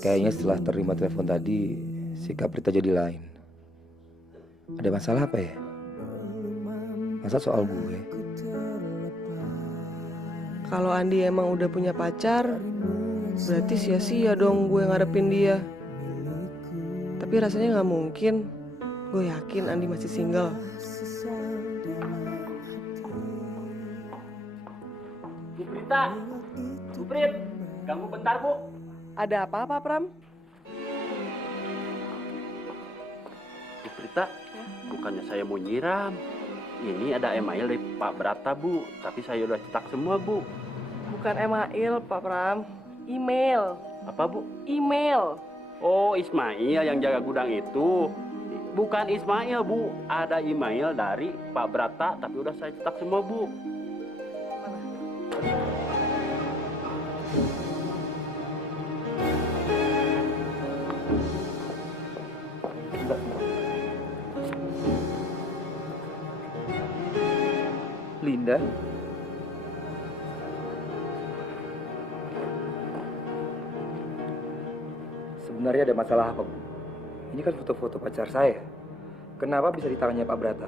Kayaknya setelah terima telepon tadi, sikap Prita jadi lain. Ada masalah apa ya? Masa soal gue? Kalau Andi emang udah punya pacar, berarti sia-sia dong gue ngadepin dia. Tapi rasanya nggak mungkin. Gue yakin Andi masih single. Bu Prita, Bu Prit, ganggu bentar Bu. Ada apa, Pak Pram? Bu Prita, bukannya saya mau nyiram. Ini ada email dari Pak Brata Bu, tapi saya udah cetak semua Bu. Bukan email, Pak Pram. Email. Apa Bu? Email. Oh, Ismail yang jaga gudang itu. Bukan Ismail Bu, ada email dari Pak Brata, tapi udah saya cetak semua Bu. Linda? Sebenarnya ada masalah apa, Bu? Ini kan foto-foto pacar saya. Kenapa bisa di tangannya Pak Brata?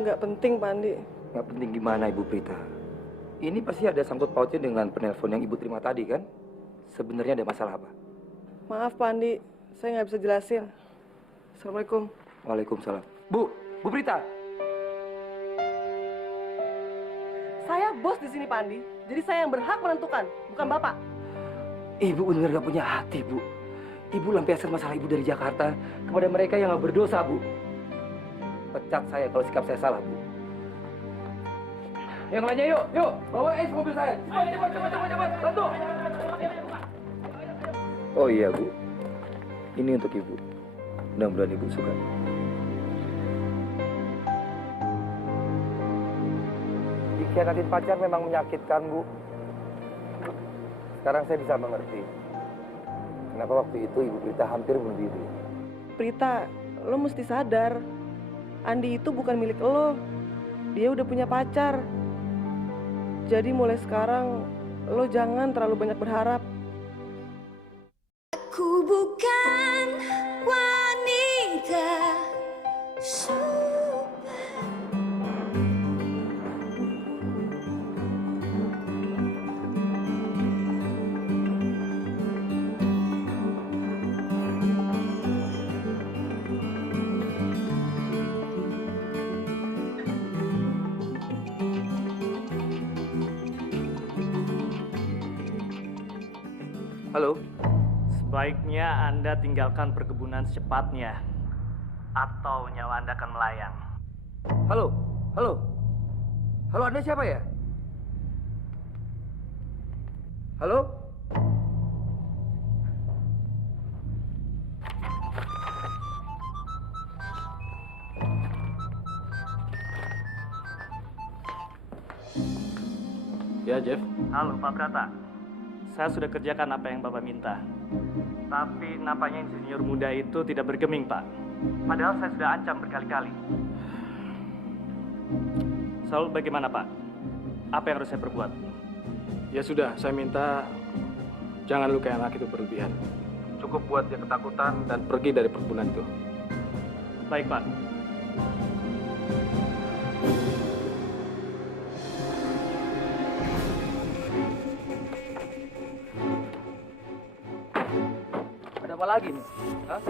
Nggak penting, Pak Andi. Nggak penting gimana, Ibu Prita? Ini pasti ada sangkut pautnya dengan penelpon yang Ibu terima tadi, kan? Sebenarnya ada masalah apa? Maaf, Pak Andi. Saya nggak bisa jelasin. Assalamualaikum. Waalaikumsalam. Bu Prita! Saya bos di sini, Pak Andi. Jadi saya yang berhak menentukan, bukan Bapak. Ibu benar gak punya hati, Bu. Ibu lampiaskan masalah Ibu dari Jakarta kepada mereka yang gak berdosa, Bu. Pecat saya kalau sikap saya salah, Bu. Yang lainnya yuk, bawa mobil saya. Cepat, bantu. Oh iya, Bu. Ini untuk Ibu. Mudah-mudahan Ibu suka. Dikhianatin pacar memang menyakitkan, Bu. Sekarang saya bisa mengerti kenapa waktu itu Ibu Prita hampir bunuh diri. Prita, lo mesti sadar. Andi itu bukan milik lo. Dia udah punya pacar. Jadi mulai sekarang, lo jangan terlalu banyak berharap. Aku bukan wanita Halo? Sebaiknya Anda tinggalkan perkebunan secepatnya, atau nyawa Anda akan melayang. Halo? Anda siapa ya? Halo? Ya, Jeff. Halo, Pak Brata. Saya sudah kerjakan apa yang Bapak minta. Tapi nampaknya insinyur muda itu tidak bergeming, Pak. Padahal saya sudah ancam berkali-kali. Saul, bagaimana, Pak? Apa yang harus saya perbuat? Ya sudah, saya minta jangan lukai anak itu berlebihan. Cukup buat dia ketakutan dan pergi dari perkebunan itu. Baik, Pak. Ada apa lagi nih? Hah?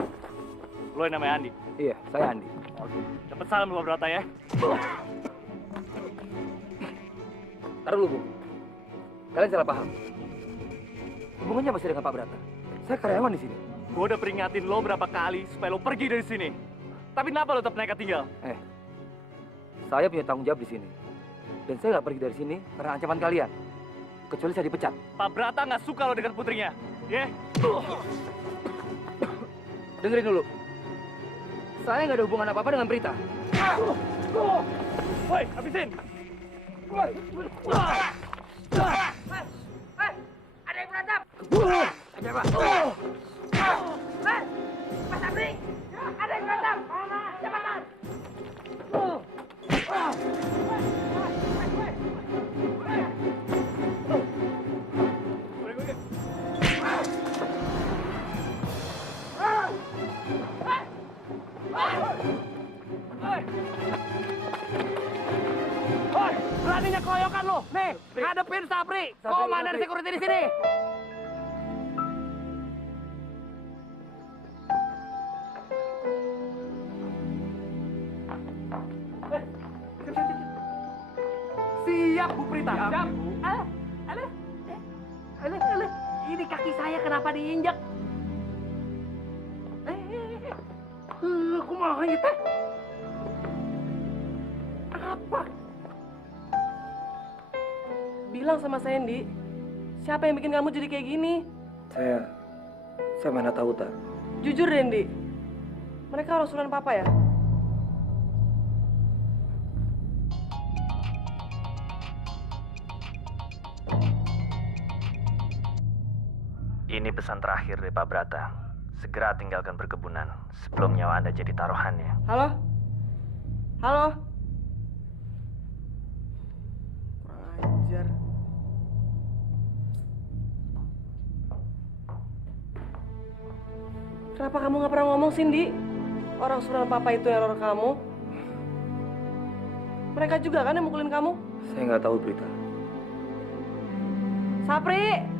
Lo yang namanya Andi? Iya, saya Andi. Oke. Dapat salam Pak Brata ya. Taruh dulu, Bu. Kalian salah paham. Hubungannya masih dengan Pak Brata. Saya karyawan di sini. Gue udah peringatin lo berapa kali supaya lo pergi dari sini. Tapi kenapa lo tetap nekat tinggal? Saya punya tanggung jawab di sini. Dan saya nggak pergi dari sini karena ancaman kalian. Kecuali saya dipecat. Pak Brata nggak suka lo dekat putrinya. Ya? Dengerin dulu. Saya nggak ada hubungan apa-apa dengan Prita. Woi, habisin! Ada yang berantem. Ajar, Pak. Mas Sabri, ada yang berantem. Cepetan. Beraninya keroyokan lo. Nih, hadepin Sapri, komandan security di sini. Siap, Bu Prita. Siap. Alah. Ini kaki saya kenapa diinjak? Kumaha ieu teh? Apa? Bilang sama saya, Andi. Siapa yang bikin kamu jadi kayak gini? Saya mana tahu, tak? Jujur deh, Andi. Mereka rasulan papa ya? Ini pesan terakhir dari Pak Brata. Segera tinggalkan perkebunan sebelum nyawa Anda jadi taruhannya. Halo? Halo? Kurang ajar. Kenapa kamu nggak pernah ngomong, Cindy? Orang suruhan papa itu yang neror kamu. Mereka juga kan yang mukulin kamu? Saya nggak tahu, Prita. Sapri!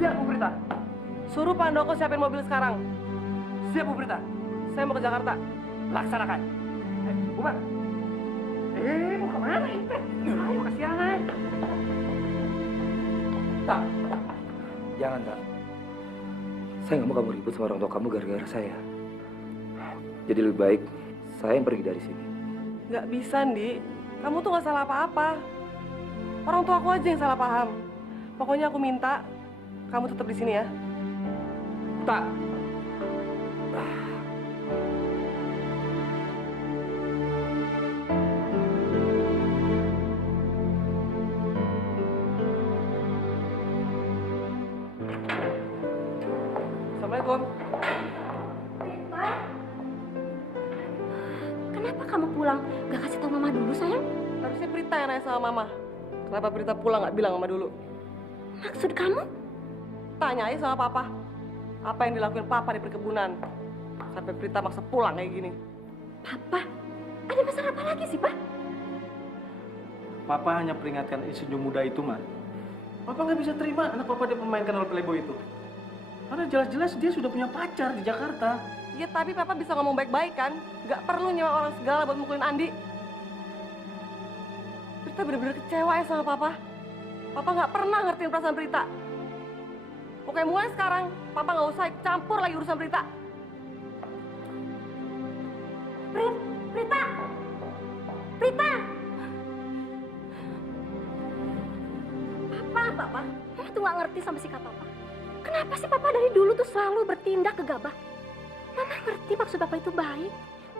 Siap, Bu Prita. Suruh Pandoko siapin mobil sekarang. Siap, Bu Prita. Saya mau ke Jakarta. Laksanakan. Bubar. Mau kemana itu? Ayo, kasihan. Tak. Jangan, Tak. Saya nggak mau kamu ribut sama orang tua kamu gara-gara saya. Jadi lebih baik saya yang pergi dari sini. Nggak bisa, Ndi. Kamu tuh nggak salah apa-apa. Orang tua aku aja yang salah paham. Pokoknya aku minta kamu tetap di sini ya. Tak. Assalamualaikum. Kenapa kamu pulang? Gak kasih tahu mama dulu, sayang? Harusnya Prita yang nanya sama mama. Kenapa Prita pulang nggak bilang sama dulu? Maksud kamu? Tanya aja sama papa. Apa yang dilakuin papa di perkebunan? Sampai Prita maksa pulang kayak gini. Papa? Ada masalah apa lagi sih, Pak? Papa hanya peringatkan insinyur muda itu, Ma. Papa nggak bisa terima anak papa dipermainkan oleh playboy itu. Karena jelas-jelas dia sudah punya pacar di Jakarta. Ya tapi papa bisa ngomong baik-baik kan? Gak perlu nyewa orang segala buat mukulin Andi. Prita bener-bener kecewa ya sama papa. Papa nggak pernah ngertiin perasaan Prita. Pokoknya mulai sekarang, papa nggak usah campur lagi urusan Prita. Prita! Prita! Papa, Mama tuh nggak ngerti sama sikap papa. Kenapa sih papa dari dulu tuh selalu bertindak gegabah? Mama ngerti maksud papa itu baik.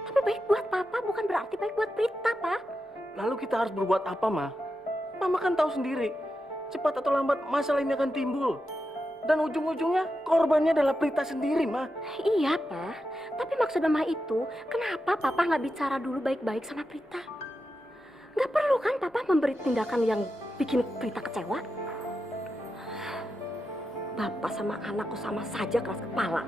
Tapi baik buat papa bukan berarti baik buat Prita, Pak. Lalu kita harus berbuat apa, Ma? Mama kan tahu sendiri, cepat atau lambat masalah ini akan timbul. Dan ujung-ujungnya korbannya adalah Prita sendiri, Ma. Iya, Pak. Tapi maksud Mama itu, kenapa papa nggak bicara dulu baik-baik sama Prita? Nggak perlu kan papa memberi tindakan yang bikin Prita kecewa? Bapak sama anakku sama saja keras kepala.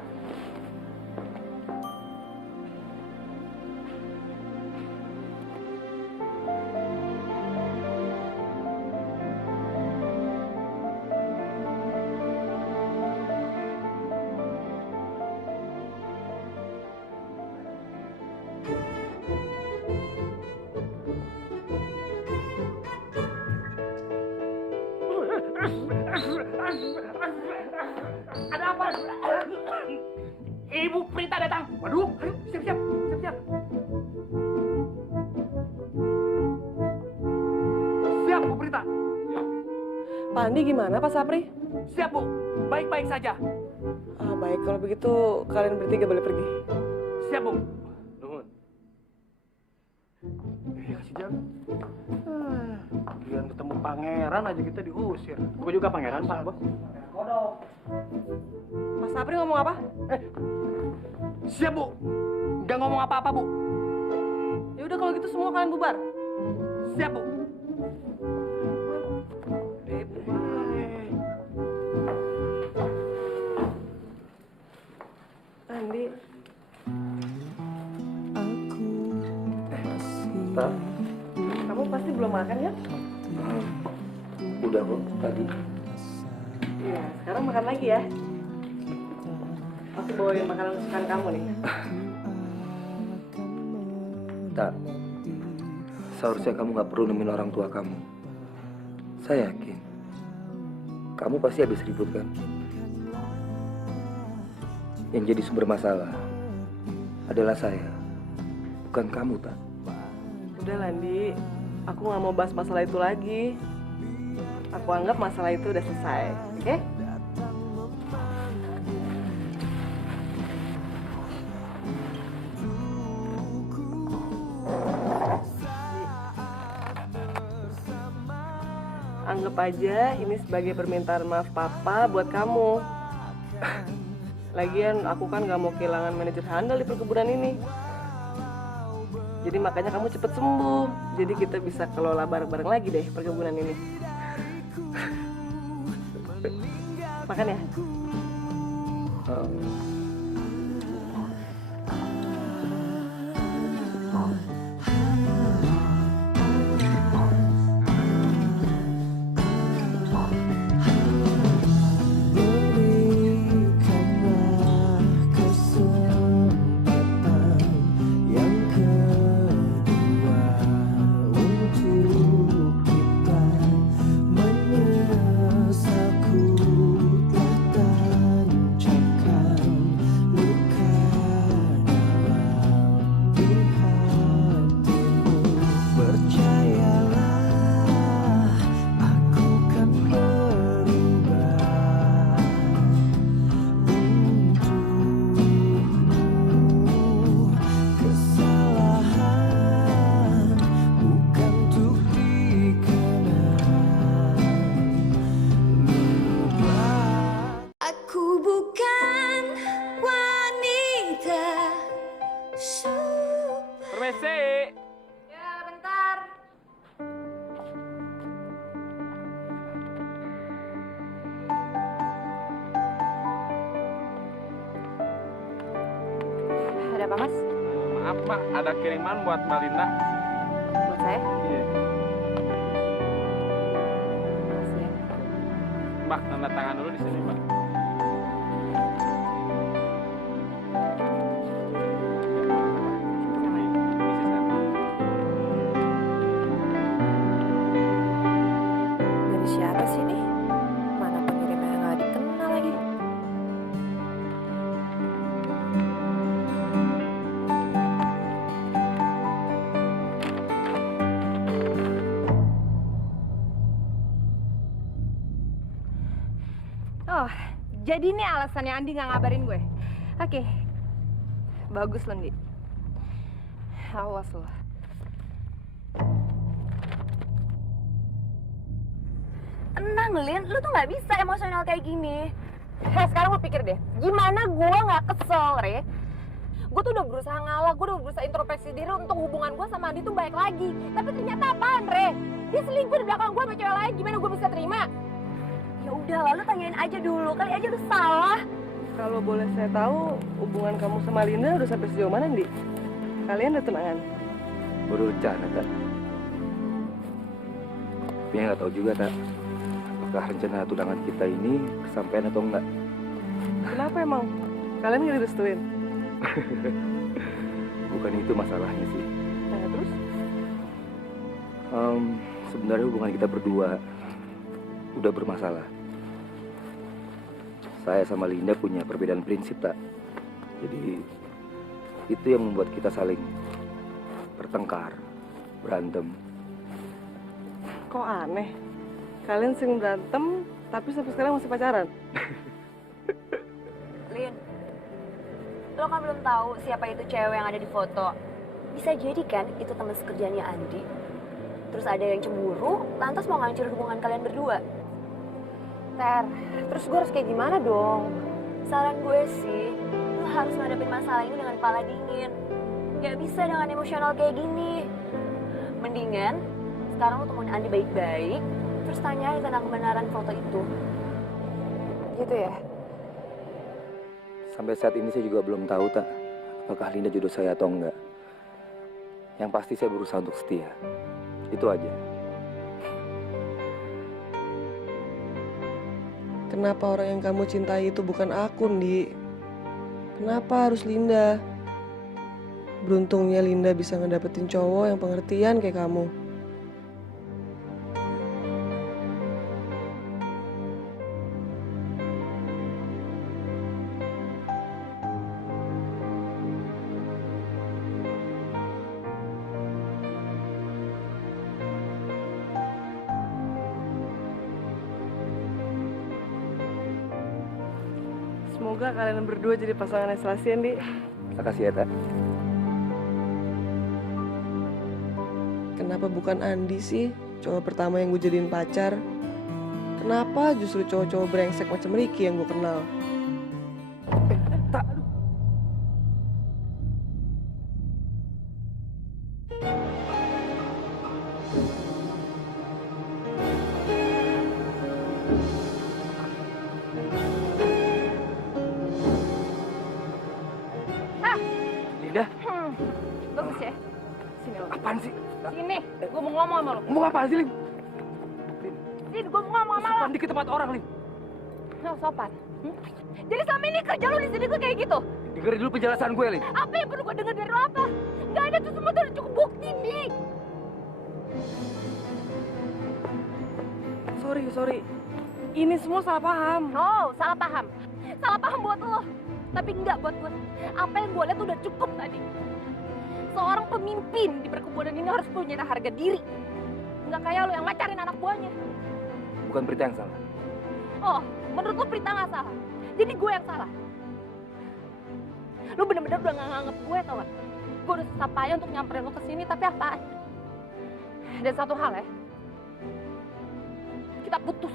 Ada apa? Ibu Prita datang. Waduh, ayo siap-siap, siap-siap. Siap, Bu Prita. Pak Andi gimana, Pak Sapri? Siap, Bu. Baik-baik saja. Ah, baik, kalau begitu kalian bertiga boleh pergi. Siap, Bu. Nuhun. Kasih jaga. Giliran ketemu pangeran aja kita diusir. Gue juga pangeran, Pak, Bos. Mas Sapri ngomong apa? Siap, Bu. Nggak ngomong apa-apa, Bu. Ya udah kalau gitu semua kalian bubar. Siap, Bu. Andi. Tak. Kamu pasti belum makan ya? Udah kok tadi. Iya, sekarang makan lagi ya. Aku bawain makanan kesukaan kamu nih. Tak. Seharusnya kamu nggak perlu nemuin orang tua kamu. Saya yakin kamu pasti habis ribut kan. Yang jadi sumber masalah adalah saya, bukan kamu, Tak. Udah Landi, aku nggak mau bahas masalah itu lagi. Aku anggap masalah itu udah selesai, oke? Anggap aja ini sebagai permintaan maaf papa buat kamu. Lagian aku kan gak mau kehilangan manajer handal di perkebunan ini. Jadi makanya kamu cepet sembuh. Jadi kita bisa kelola bareng-bareng lagi deh perkebunan ini. Makan ya. Berikanlah kesempatan yang kedua untuk kita menyesalku telah tancapkan luka dalam di hatimu. Percayalah, aku kan berubah untukmu. Kesalahan bukan untuk dikenang lupa. Aku bukan wanita Permisi. Ya, bentar. Ada apa, Mas? Maaf Mbak, ada kiriman buat Mbak Linda. Buat saya? Iya. Makasih ya. Mbak, tanda tangan dulu di sini Mbak. Dari siapa sih ini? Mana pengirimnya yang nggak dikenal lagi? Oh, jadi ini alasannya Andi nggak ngabarin gue. Oke, bagus loh, Ndi. Awas loh. Tenang, Lin. Lu tuh nggak bisa emosional kayak gini. Sekarang lo pikir deh, gimana gue nggak kesel, Re? Gue tuh udah berusaha ngalah, gue udah berusaha introspeksi diri untuk hubungan gue sama Andi tuh baik lagi. Tapi ternyata apaan, Re? Dia selingkuh di belakang gue sama cewek lain, gimana gue bisa terima? Ya udah, lalu tanyain aja dulu. Kali aja lu salah. Kalau boleh saya tahu, hubungan kamu sama Linda udah sampai sejauh mana, Ndi? Kalian udah tunangan? Baru rencana, Tak. Tapi nggak tahu juga, Tak. Apakah rencana tunangan kita ini kesampaian atau enggak? Kenapa emang? Kalian nggak direstuin? Bukan itu masalahnya sih. Nah, terus? Sebenarnya hubungan kita berdua udah bermasalah. Saya sama Linda punya perbedaan prinsip, Tak. Jadi itu yang membuat kita saling bertengkar, berantem. Kok aneh? Kalian sering berantem, tapi sampai sekarang masih pacaran? Lin, lo kan belum tahu siapa itu cewek yang ada di foto. Bisa jadi kan itu teman sekerjanya Andi. Terus ada yang cemburu, lantas mau ngancurin hubungan kalian berdua. Ter, terus gue harus kayak gimana dong? Saran gue sih, lo harus ngadepin masalah ini dengan kepala dingin. Gak bisa dengan emosional kayak gini. Mendingan sekarang lo temuin Andi baik-baik, terus tanyain tentang kebenaran foto itu. Gitu ya? Sampai saat ini saya juga belum tahu, Tak, apakah Linda jodoh saya atau enggak. Yang pasti saya berusaha untuk setia. Itu aja. Kenapa orang yang kamu cintai itu bukan aku, Ndi? Kenapa harus Linda? Beruntungnya Linda bisa ngedapetin cowok yang pengertian kayak kamu. Semoga kalian berdua jadi pasangan yang serasi, Andi. Makasih ya, Tak. Kenapa bukan Andi sih cowok pertama yang gue jadiin pacar? Kenapa justru cowok-cowok brengsek macam Ricky yang gue kenal? Linda, Bagus ya. Sini lo. apaan sih? Sini, gue mau ngomong sama lo. Mau apa sih, Lin? Sini, gue mau ngomong sama lo. Sopan dikit tempat orang, Lin. No, sopan. Jadi selama ini kerja lo di sini tuh kayak gitu? Dengerin dulu penjelasan gue, Lin. Apa yang perlu gue denger dari lo apa? Gak ada tuh, semua tuh udah cukup bukti, nih. Sorry. Ini semua salah paham. Oh, salah paham. Salah paham buat lo. Tapi enggak buat gue. Apa yang gue lihat tuh udah cukup tadi. Seorang pemimpin di perkebunan ini harus punya harga diri. Nggak kayak lo yang macarin anak buahnya. Bukan Prita yang salah. Oh, menurut lo Prita nggak salah. Jadi gue yang salah. Lo bener-bener udah nggak nganggep gue, tau gak? Gue udah susah payah untuk nyamperin lo kesini, tapi apaan? Dan satu hal ya, kita putus.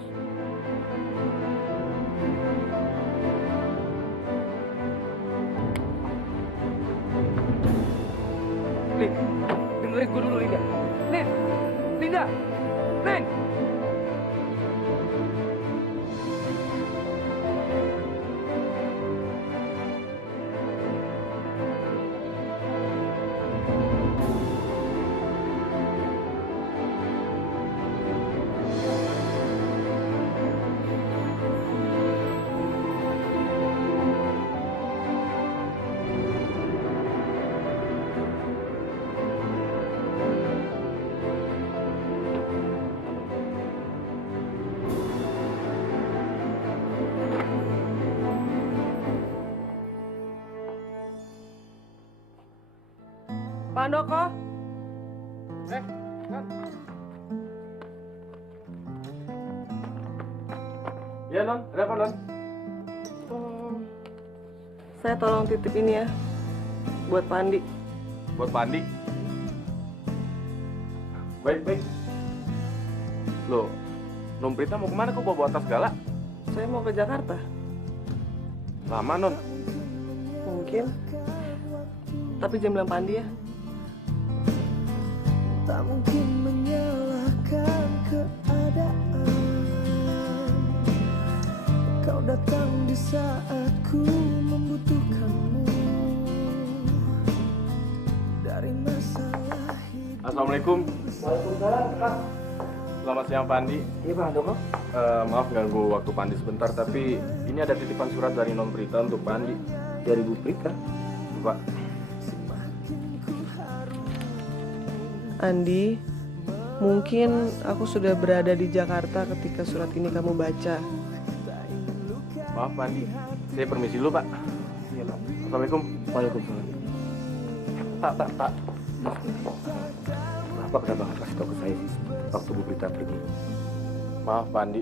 Lin, dengerin gue dulu, Linda. Lin, Linda, Lin. Pak Handoko? Ya, Non. Ada apa, Non? Saya tolong titip ini ya. Buat Pak Andi. Buat Pak Andi. Baik. Loh, Non Prita mau kemana? Kok bawa tas segala? Saya mau ke Jakarta. Lama, Non. Mungkin. Tapi jam 6 Pak Andi ya. Tak mungkin menyalahkan keadaan. Kau datang di saat ku membutuhkanmu. Dari masalah hidup. Assalamualaikum. Waalaikumsalam, Kak. Selamat siang, Pak Andi. Iya, Pak Handoko. Maaf ganggu waktu Pak Andi sebentar, tapi ini ada titipan surat dari Non Prita untuk Pak Andi. Dari Bu Prita? Pak. Andi, mungkin aku sudah berada di Jakarta ketika surat ini kamu baca. Maaf, Pak Andi. Saya permisi dulu, Pak. Iya, Pak. Assalamualaikum. Waalaikumsalam. Tak. Kenapa nggak kasih tahu ke saya sih waktu Bu Prita pergi? Maaf, Pak Andi.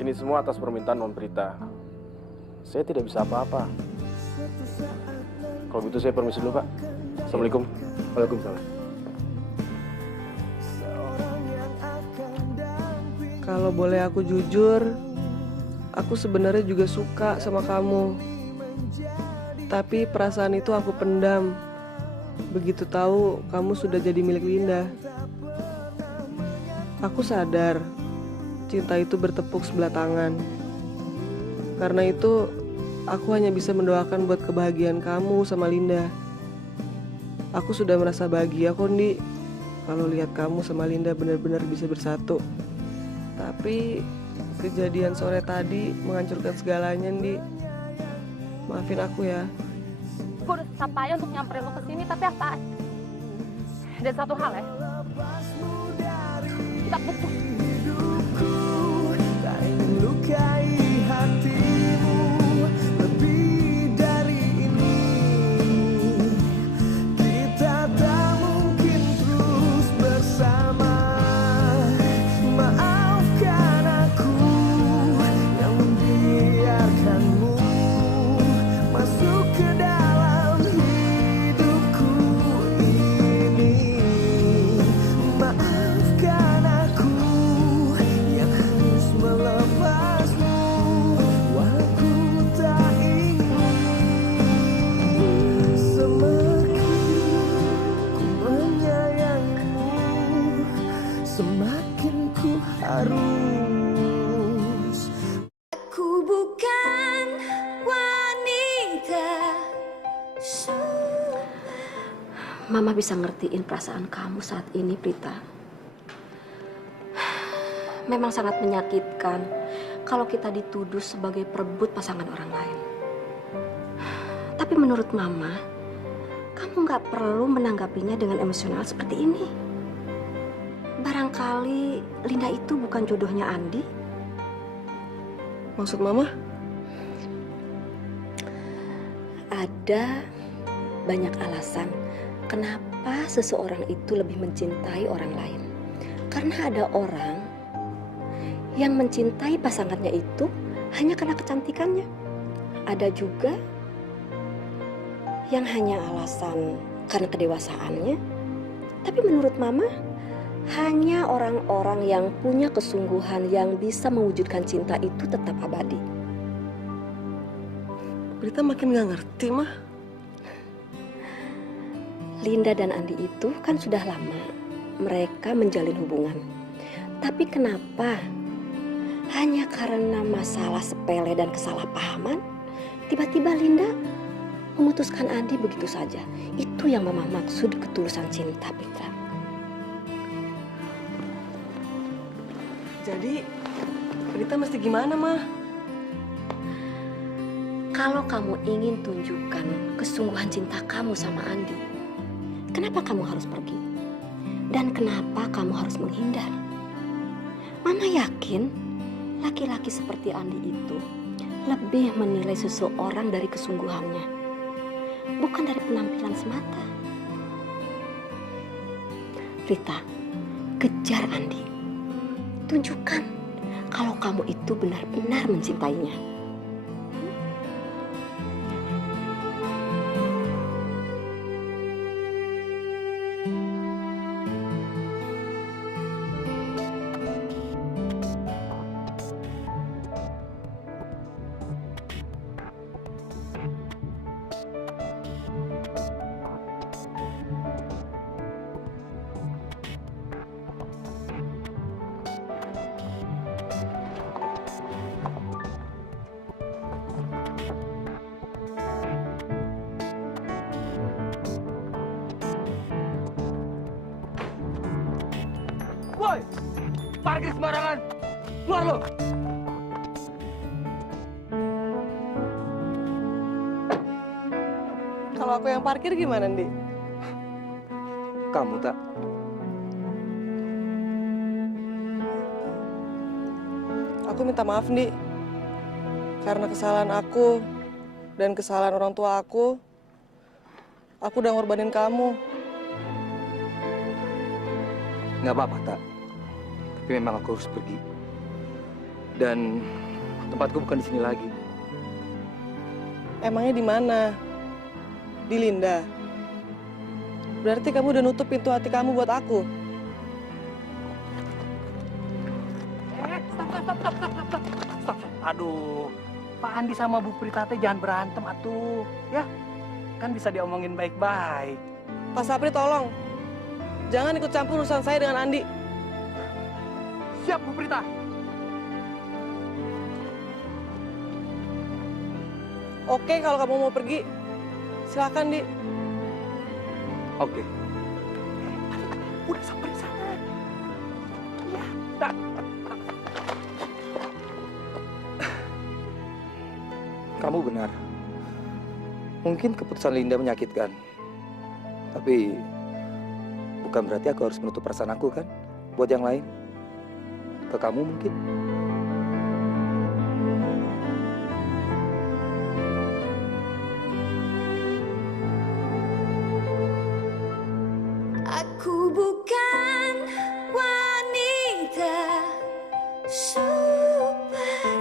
Ini semua atas permintaan Non Prita. Saya tidak bisa apa-apa. Kalau gitu saya permisi dulu, Pak. Assalamualaikum. Waalaikumsalam. Kalau boleh aku jujur, aku sebenarnya juga suka sama kamu. Tapi perasaan itu aku pendam. Begitu tahu kamu sudah jadi milik Linda. Aku sadar cinta itu bertepuk sebelah tangan. Karena itu aku hanya bisa mendoakan buat kebahagiaan kamu sama Linda. Aku sudah merasa bahagia kok, Ndi, kalau lihat kamu sama Linda benar-benar bisa bersatu. Tapi kejadian sore tadi menghancurkan segalanya, Ndi. Maafin aku ya. Gue udah susah payah untuk nyamperin lo kesini, tapi apaan? Dan satu hal ya, kita putus. Tak ingin lukai hatimu lebih dari ini. Kita tak mungkin terus bersama. Maafkan aku yang membiarkanmu masuk ke dalam hidupku ini. Maafkan aku yang harus melawan Mama bisa ngertiin perasaan kamu saat ini, Prita. Memang sangat menyakitkan kalau kita dituduh sebagai perebut pasangan orang lain. Tapi menurut Mama, kamu nggak perlu menanggapinya dengan emosional seperti ini. Barangkali Linda itu bukan jodohnya Andi. Maksud Mama? Ada banyak alasan kenapa seseorang itu lebih mencintai orang lain. Karena ada orang yang mencintai pasangannya itu hanya karena kecantikannya. Ada juga yang hanya alasan karena kedewasaannya. Tapi menurut Mama, hanya orang-orang yang punya kesungguhan yang bisa mewujudkan cinta itu tetap abadi. Prita makin gak ngerti, Mah. Linda dan Andi itu kan sudah lama mereka menjalin hubungan. Tapi kenapa hanya karena masalah sepele dan kesalahpahaman tiba-tiba Linda memutuskan Andi begitu saja? Itu yang Mama maksud ketulusan cinta, Prita. Jadi Prita mesti gimana, Mah? Kalau kamu ingin tunjukkan kesungguhan cinta kamu sama Andi, kenapa kamu harus pergi? Dan kenapa kamu harus menghindar? Mama yakin laki-laki seperti Andi itu lebih menilai seseorang dari kesungguhannya, bukan dari penampilan semata. Rita, kejar Andi. Tunjukkan kalau kamu itu benar-benar mencintainya. Woi, parkir sembarangan. Keluar lo. Kalau aku yang parkir gimana, Ndi? Kamu tak? Aku minta maaf, Ndi. Karena kesalahan aku dan kesalahan orang tua aku udah ngorbanin kamu. Nggak apa-apa, tak. Tapi memang aku harus pergi. Dan tempatku bukan di sini lagi. Emangnya di mana? Di Linda. Berarti kamu udah nutup pintu hati kamu buat aku. Stop. Aduh, Pak Andi sama Bu Prita teh jangan berantem atuh, ya? Kan bisa diomongin baik-baik. Pak Sapri tolong, jangan ikut campur urusan saya dengan Andi. Siap, Bu Prita. Oke, kalau kamu mau pergi, silakan, Di. Oke. Udah sampai sana. Ya, tak. Kamu benar. Mungkin keputusan Linda menyakitkan. Tapi bukan berarti aku harus menutup perasaan aku kan? Buat yang lain. Ke kamu mungkin. Aku bukan wanita super.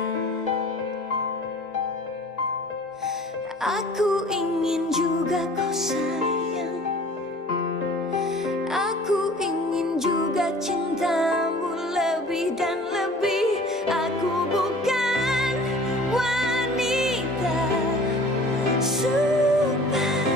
Aku ingin juga kau sayang. Aku ingin juga cintamu lebih dan lebih. Aku bukan wanita super.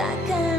takkan